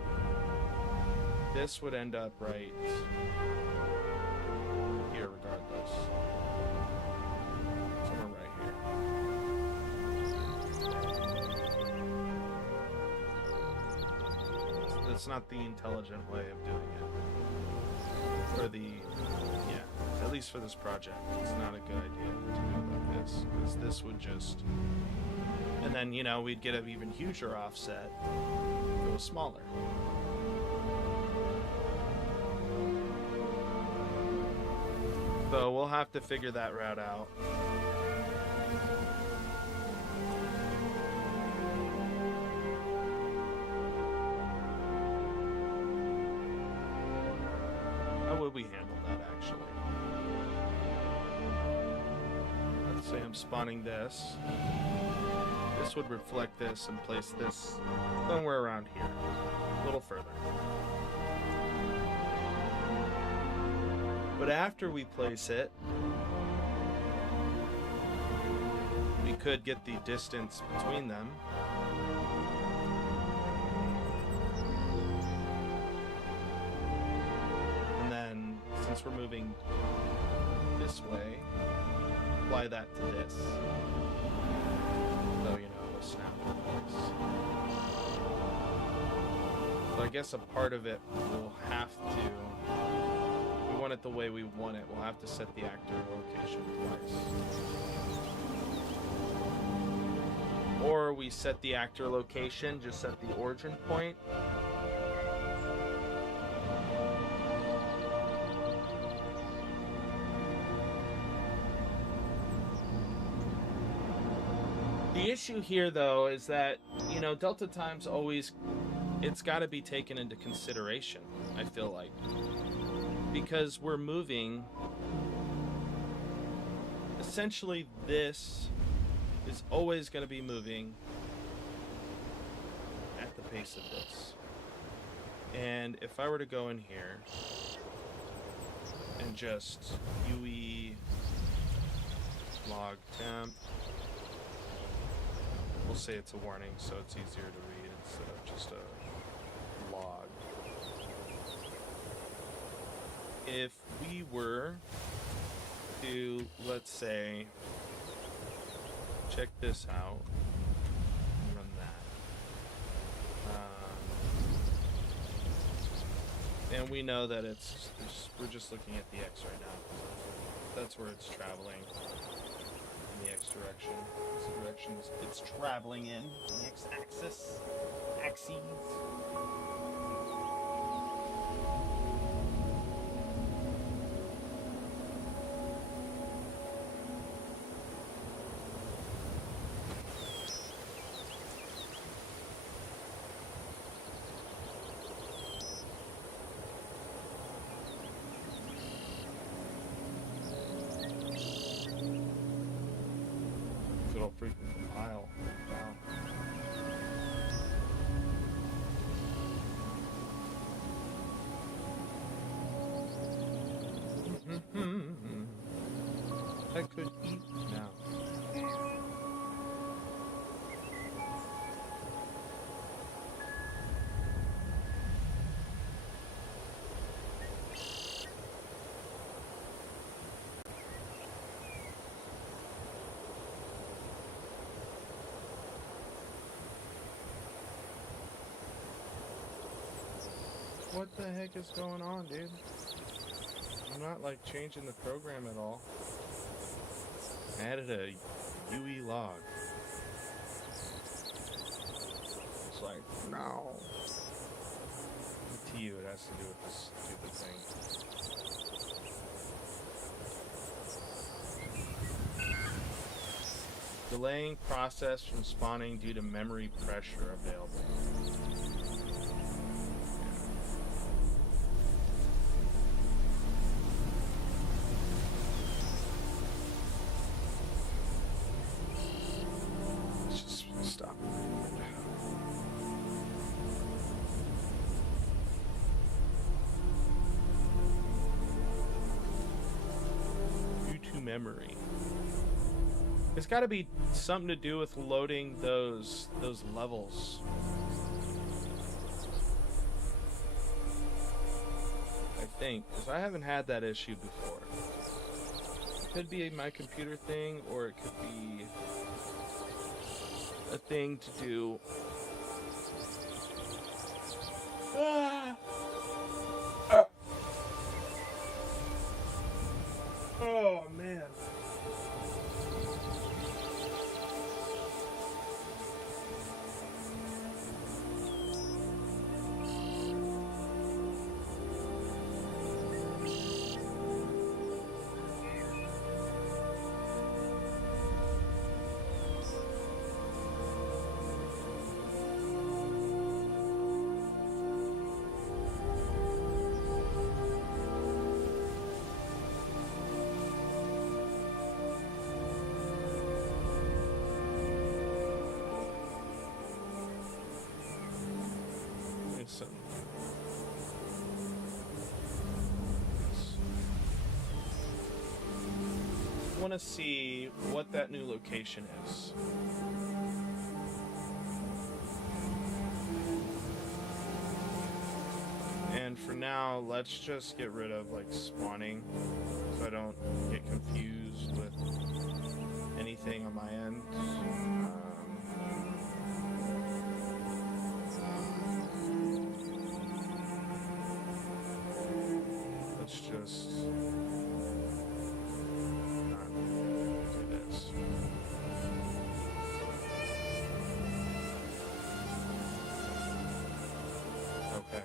this would end up right here regardless. Somewhere right here. That's not the intelligent way of doing it. At least for this project, it's not a good idea to do it like this, because this would just, and then we'd get an even huger offset if it was smaller. So we'll have to figure that route out. How would we handle that, actually? Let's say I'm spawning this. This would reflect this and place this somewhere around here, a little further. But after we place it, we could get the distance between them. And then, since we're moving this way, apply that to this. So, it'll snap in place. So I guess a part of it will have to, if we want it the way we want it, we'll have to set the actor location twice. Or we set the actor location just at the origin point. The issue here, though, is that, Delta time's always, it's got to be taken into consideration, I feel like. Because we're moving, essentially this is always going to be moving at the pace of this. And if I were to go in here and just UE log temp, we'll say it's a warning so it's easier to read instead of just a log. If we were to, let's say, check this out, run that, and we know that we're just looking at the X right now. That's where it's traveling. in the X direction. It's the direction it's traveling in. The X axis. Axes. Good old freaking pile. Wow. I could eat now. What the heck is going on, dude? I'm not like changing the program at all. I added a UE log. It's like, no. To you, it has to do with this stupid thing. Delaying process from spawning due to memory pressure available. Memory. It's got to be something to do with loading those levels. I think, because I haven't had that issue before. It could be my computer thing, or it could be a thing to do. Oh man. I want to see what that new location is. And for now, let's just get rid of like spawning so I don't get confused with anything on my end. Let's just not do this. Okay.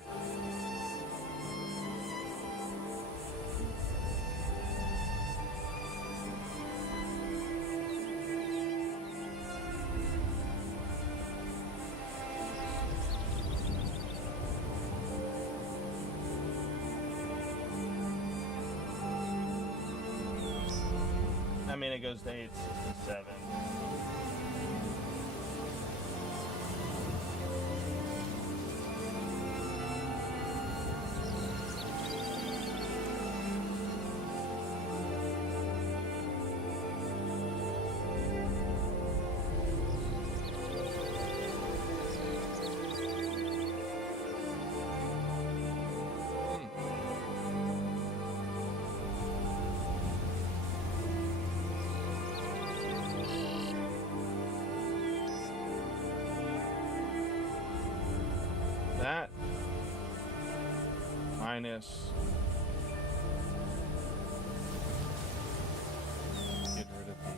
I mean, it goes to 867. That minus get rid of the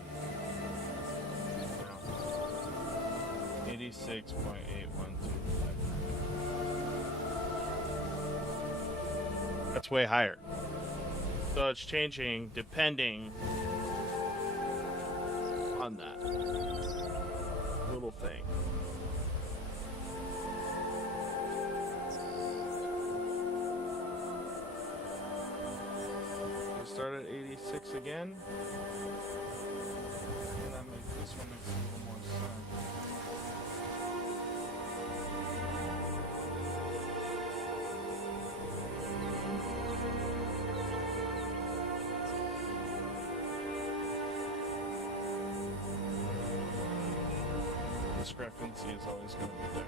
86.8125. That's way higher. So it's changing depending on that little thing. We'll start at 86 again. And that makes this one makes a little more sense. Discrepancy is always going to be there.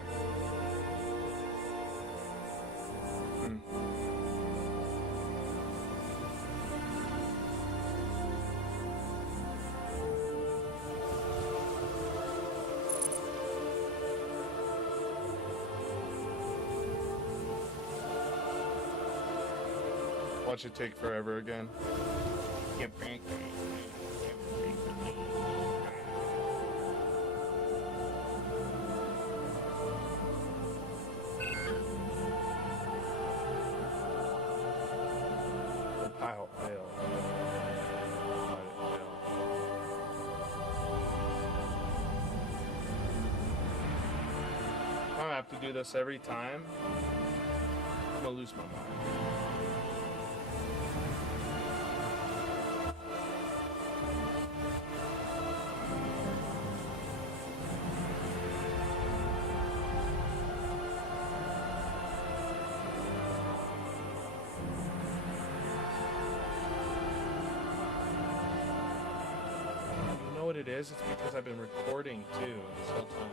Watch it take forever again. I'll fail. I have to do this every time. I'm gonna lose my mind. What it is, it's because I've been recording too this whole time.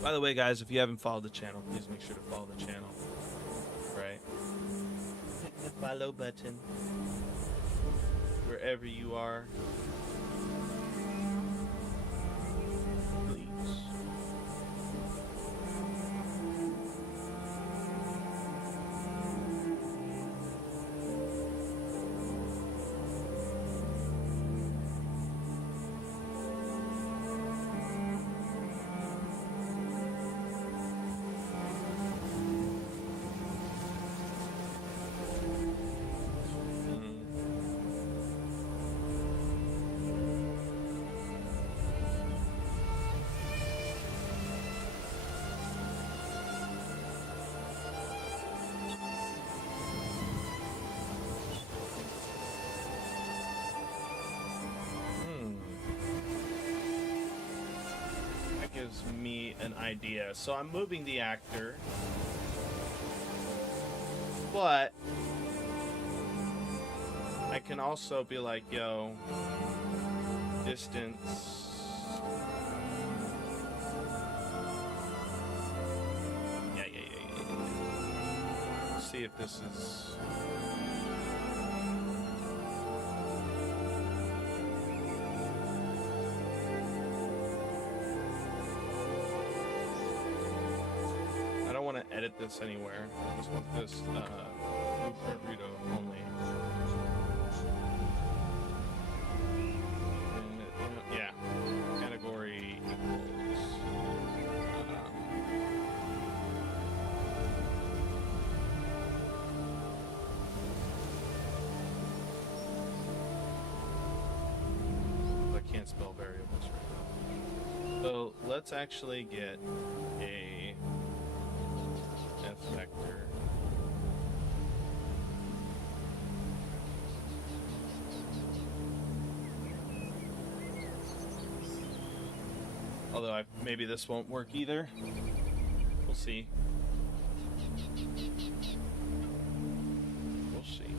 By the way, guys, if you haven't followed the channel, please make sure to follow the channel. Right? Hit the follow button wherever you are. Gives me an idea. So I'm moving the actor, but I can also be like, yo, distance. Yeah. Let's see if this is. I don't want to edit this anywhere. I just want this blueprint reader only. And yeah, category equals. I can't spell variables right now. So let's actually get a F vector. Although maybe this won't work either. We'll see. We'll see.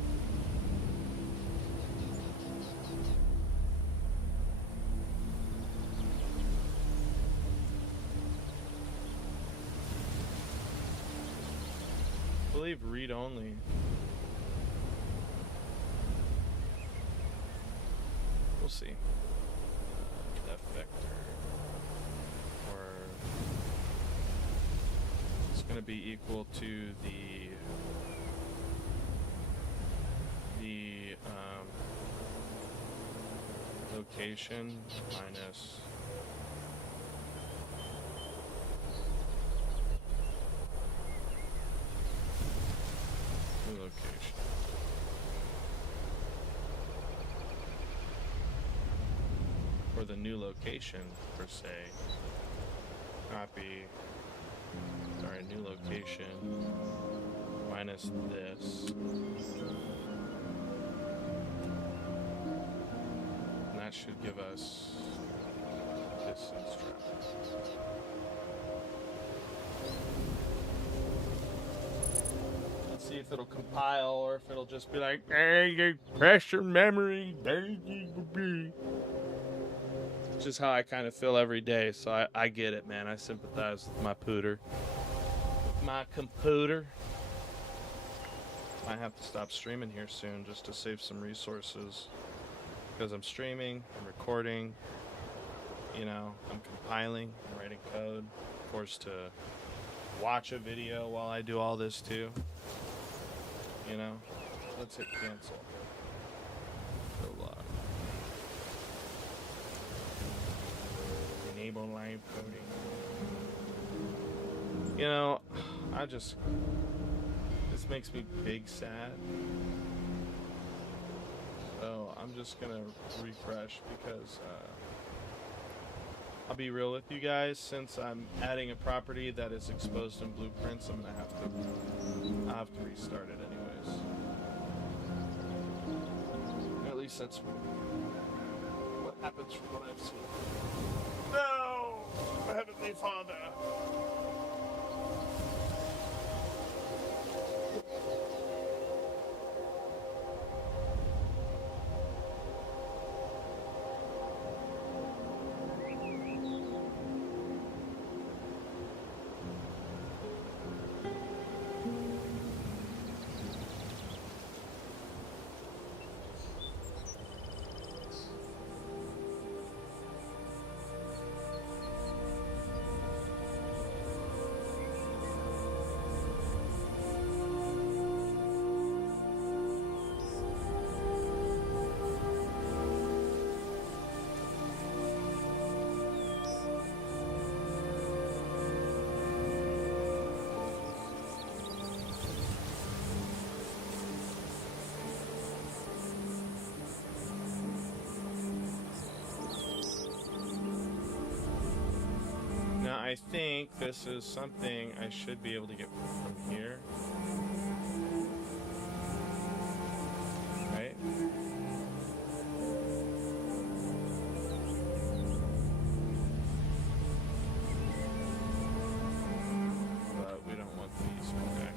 I believe read only. We'll see. F vector. Or it's going to be equal to the location minus new location. For the new location, per se, copy, sorry, new location minus this. And that should give us distance travel. Let's see if it'll compile or if it'll just be like, hey, pressure memory, which is how I kind of feel every day. So I get it, man. I sympathize with my pooter. My computer. I have to stop streaming here soon just to save some resources. Because I'm streaming, I'm recording, you know, I'm compiling, I'm writing code. Of course, to watch a video while I do all this too. You know, let's hit cancel. Go live. Enable live coding. You know, this makes me big sad. So I'm just gonna refresh because I'll be real with you guys. Since I'm adding a property that is exposed in blueprints, I'll have to restart it anyways. At least that's what happens from what I've seen. No, my Heavenly Father. I think this is something I should be able to get from here. Right? But we don't want these back.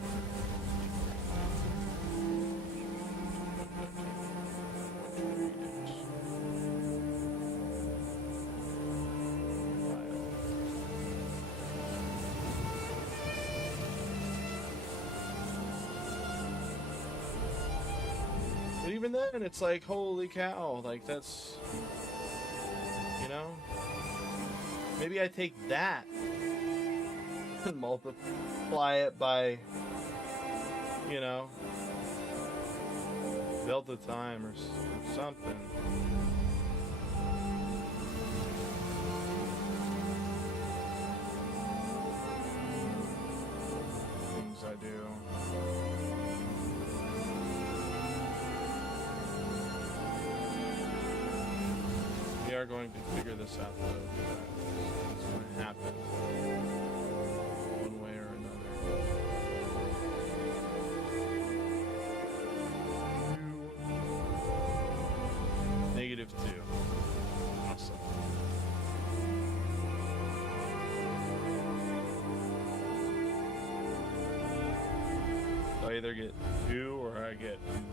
But even then, it's like, holy cow, like that's, you know, maybe I take that and multiply it by, you know, delta time or something. Things I do. We are going to figure this out though. It's going to happen one way or another. -2. Awesome. So I either get 2 or I get 1.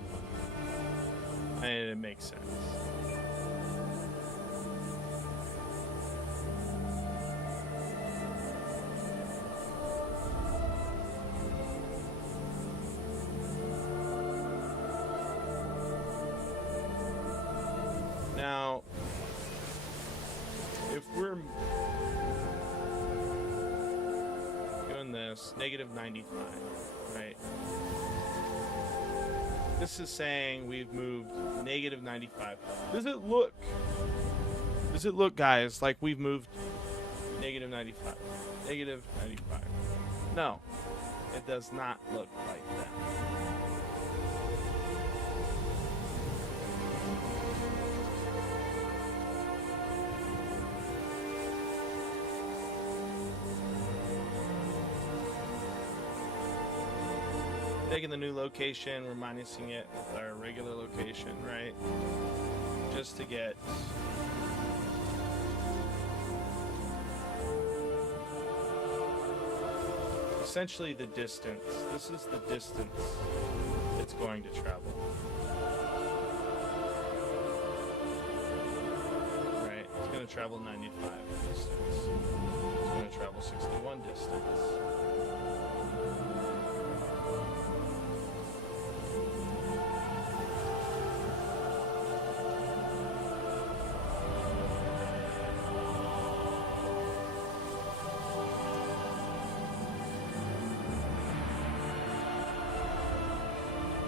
And it makes sense. Now, if we're doing this, -95, right? This is saying we've moved -95. Does it look Does it look, guys, like we've moved negative 95? Negative 95. No, it does not look like that. Taking the new location, we're minusing it with our regular location, right? Just to get essentially the distance. This is the distance it's going to travel. Right? It's going to travel 95 distance. It's going to travel 61 distance.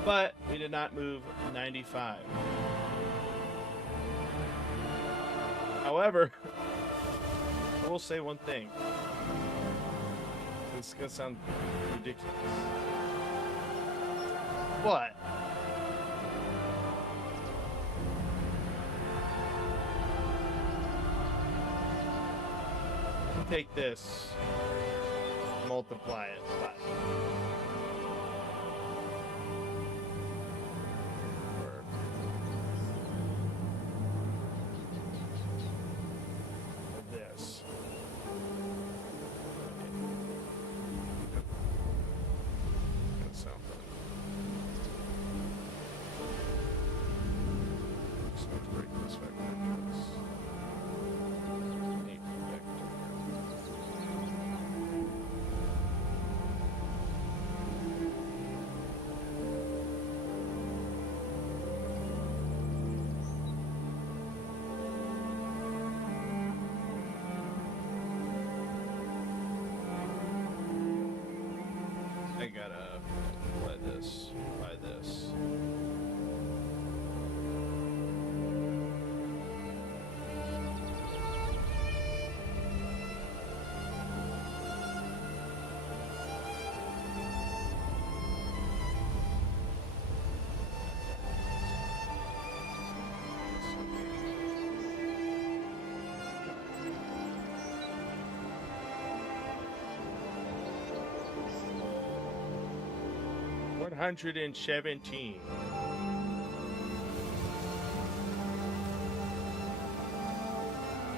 But we did not move 95. However, I will say one thing. This is going to sound ridiculous. But take this, multiply it by this. That sounds fun. Just going to break this vector because 8 vector. I gotta apply this by this. $117.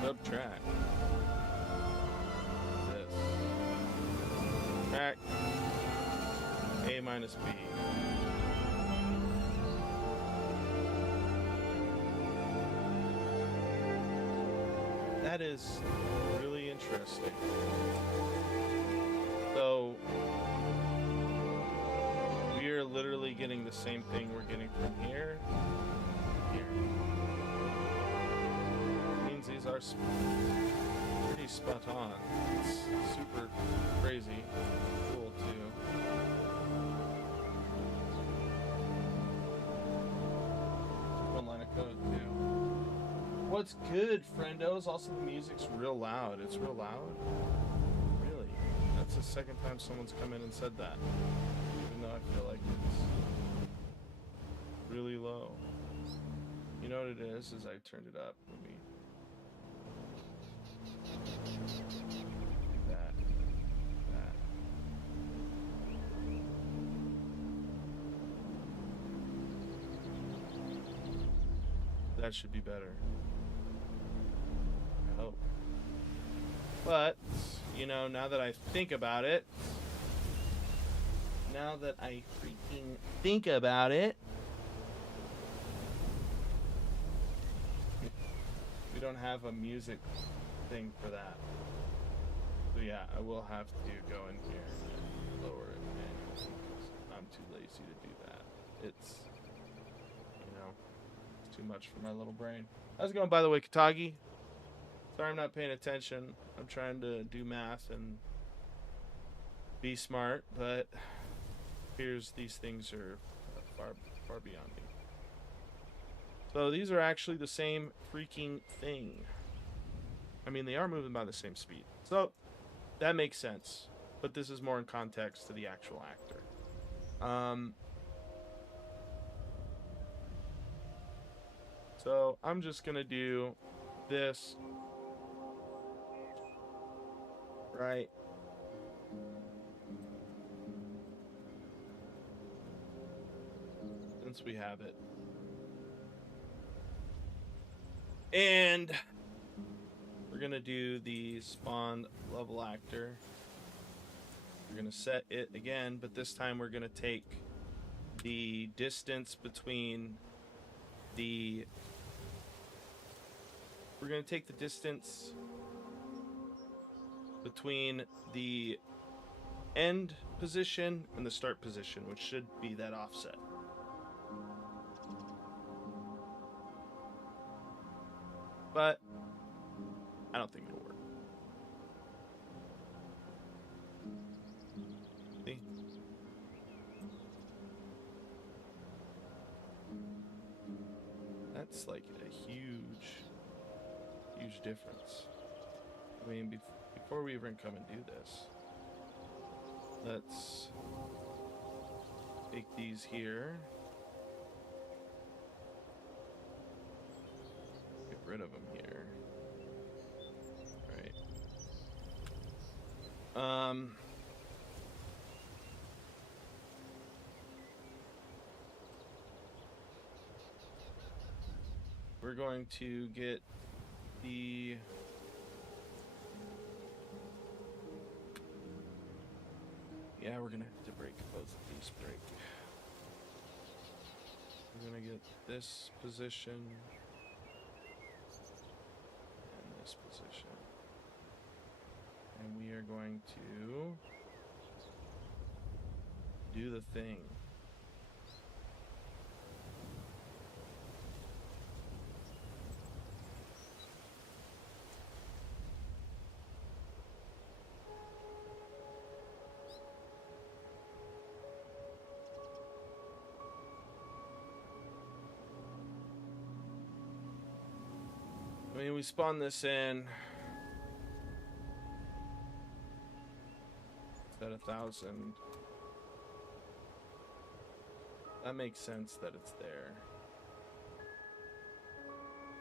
Subtract this. Subtract A minus B. That is really interesting. So we're literally getting the same thing we're getting from here. Here. Means these are pretty spot on. It's super crazy. Cool too. One line of code too. What's good, friendos? Also, the music's real loud. It's real loud. Really? That's the second time someone's come in and said that. Even though I feel like it's really low. You know what it is I turned it up. Let me that. That should be better. I hope. But, you know, now that I think about it, now that I freaking think about it, we don't have a music thing for that. So yeah, I will have to go in here and lower it manually because I'm too lazy to do that. It's, you know, it's too much for my little brain. How's it going, by the way, Katagi? Sorry I'm not paying attention. I'm trying to do math and be smart, but these things are far beyond me. So these are actually the same freaking thing. I mean, they are moving by the same speed. So, that makes sense. But this is more in context to the actual actor. So, I'm just going to do this. Right. Since we have it. And we're going to do the spawn level actor. We're going to set it again, but this time we're going to take the distance between the... We're going to take the distance between the end position and the start position, which should be that offset. But I don't think it'll work. See? That's like a huge difference. I mean, before we even come and do this, let's take these here. Get rid of them here. Right. We're going to get the... Yeah, we're gonna have to break both of these. We're gonna get this position and this position. And we are going to do the thing. I mean, we spawn this in. It's at 1,000. That makes sense that it's there.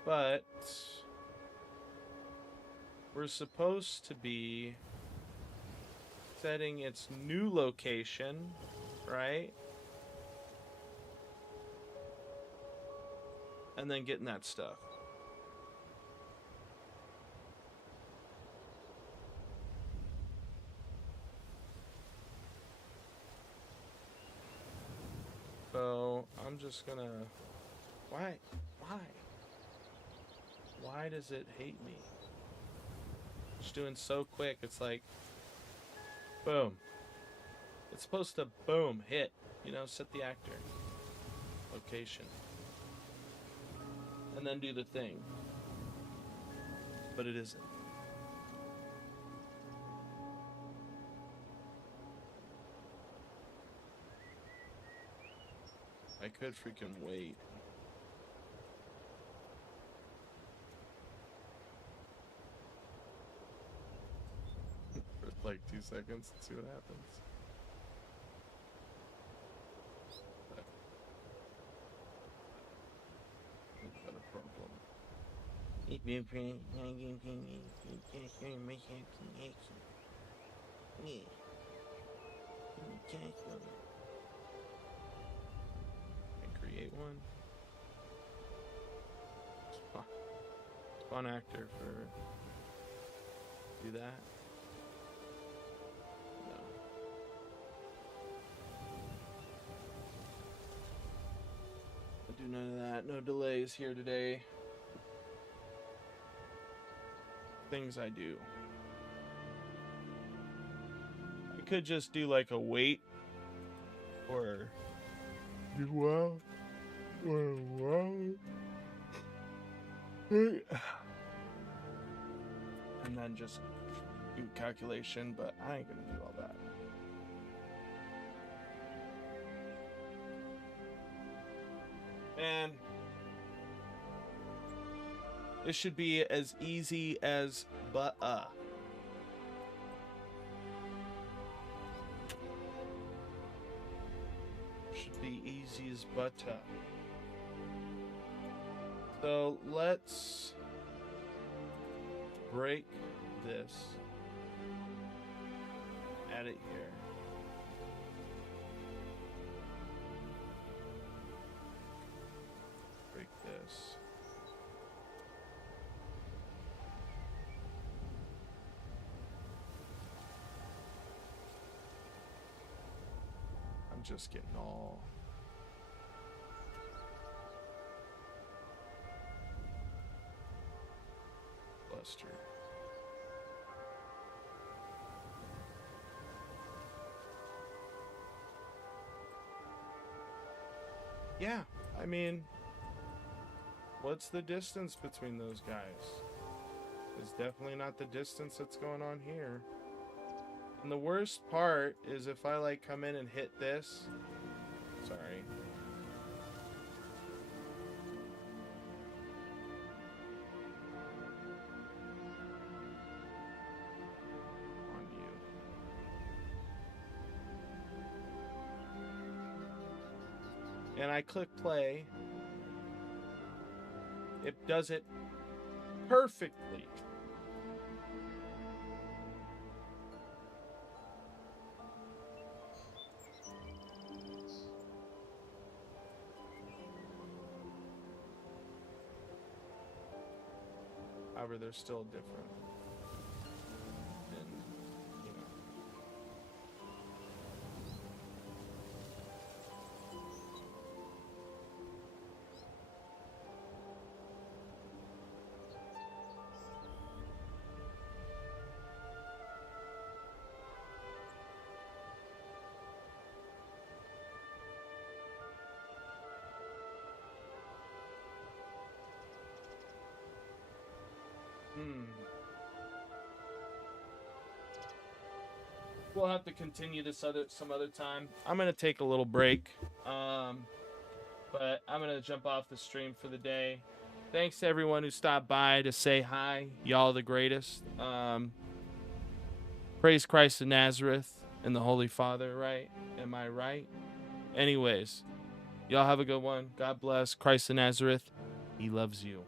But we're supposed to be setting its new location, right? And then getting that stuff. So I'm just gonna... Why? Why does it hate me? Just doing so quick. It's like, boom. It's supposed to boom, hit. You know, set the actor. Location. And then do the thing. But it isn't. I could freaking wait. For like 2 seconds and see what happens. We've got a problem. Create one. Spawn actor for do that. No. I'll do none of that. No delays here today. Things I do. I could just do like a wait or do well. And then just do calculation, but I ain't gonna do all that. And This should be as easy as butter. Should be easy as butter. So let's break this. Add it here. Break this. I'm just getting all flustered. Yeah, I mean, what's the distance between those guys? It's definitely not the distance that's going on here. And the worst part is if I like come in and hit this. Sorry. On you. And I click play. It does it perfectly. However, they're still different. And, you know. We'll have to continue this some other time. I'm gonna take a little break, but I'm gonna jump off the stream for the day. Thanks to everyone who stopped by to say hi. Y'all are the greatest. Praise Christ of Nazareth and the Holy Father, right? Am I right? Anyways, y'all have a good one. God bless. Christ of Nazareth, he loves you.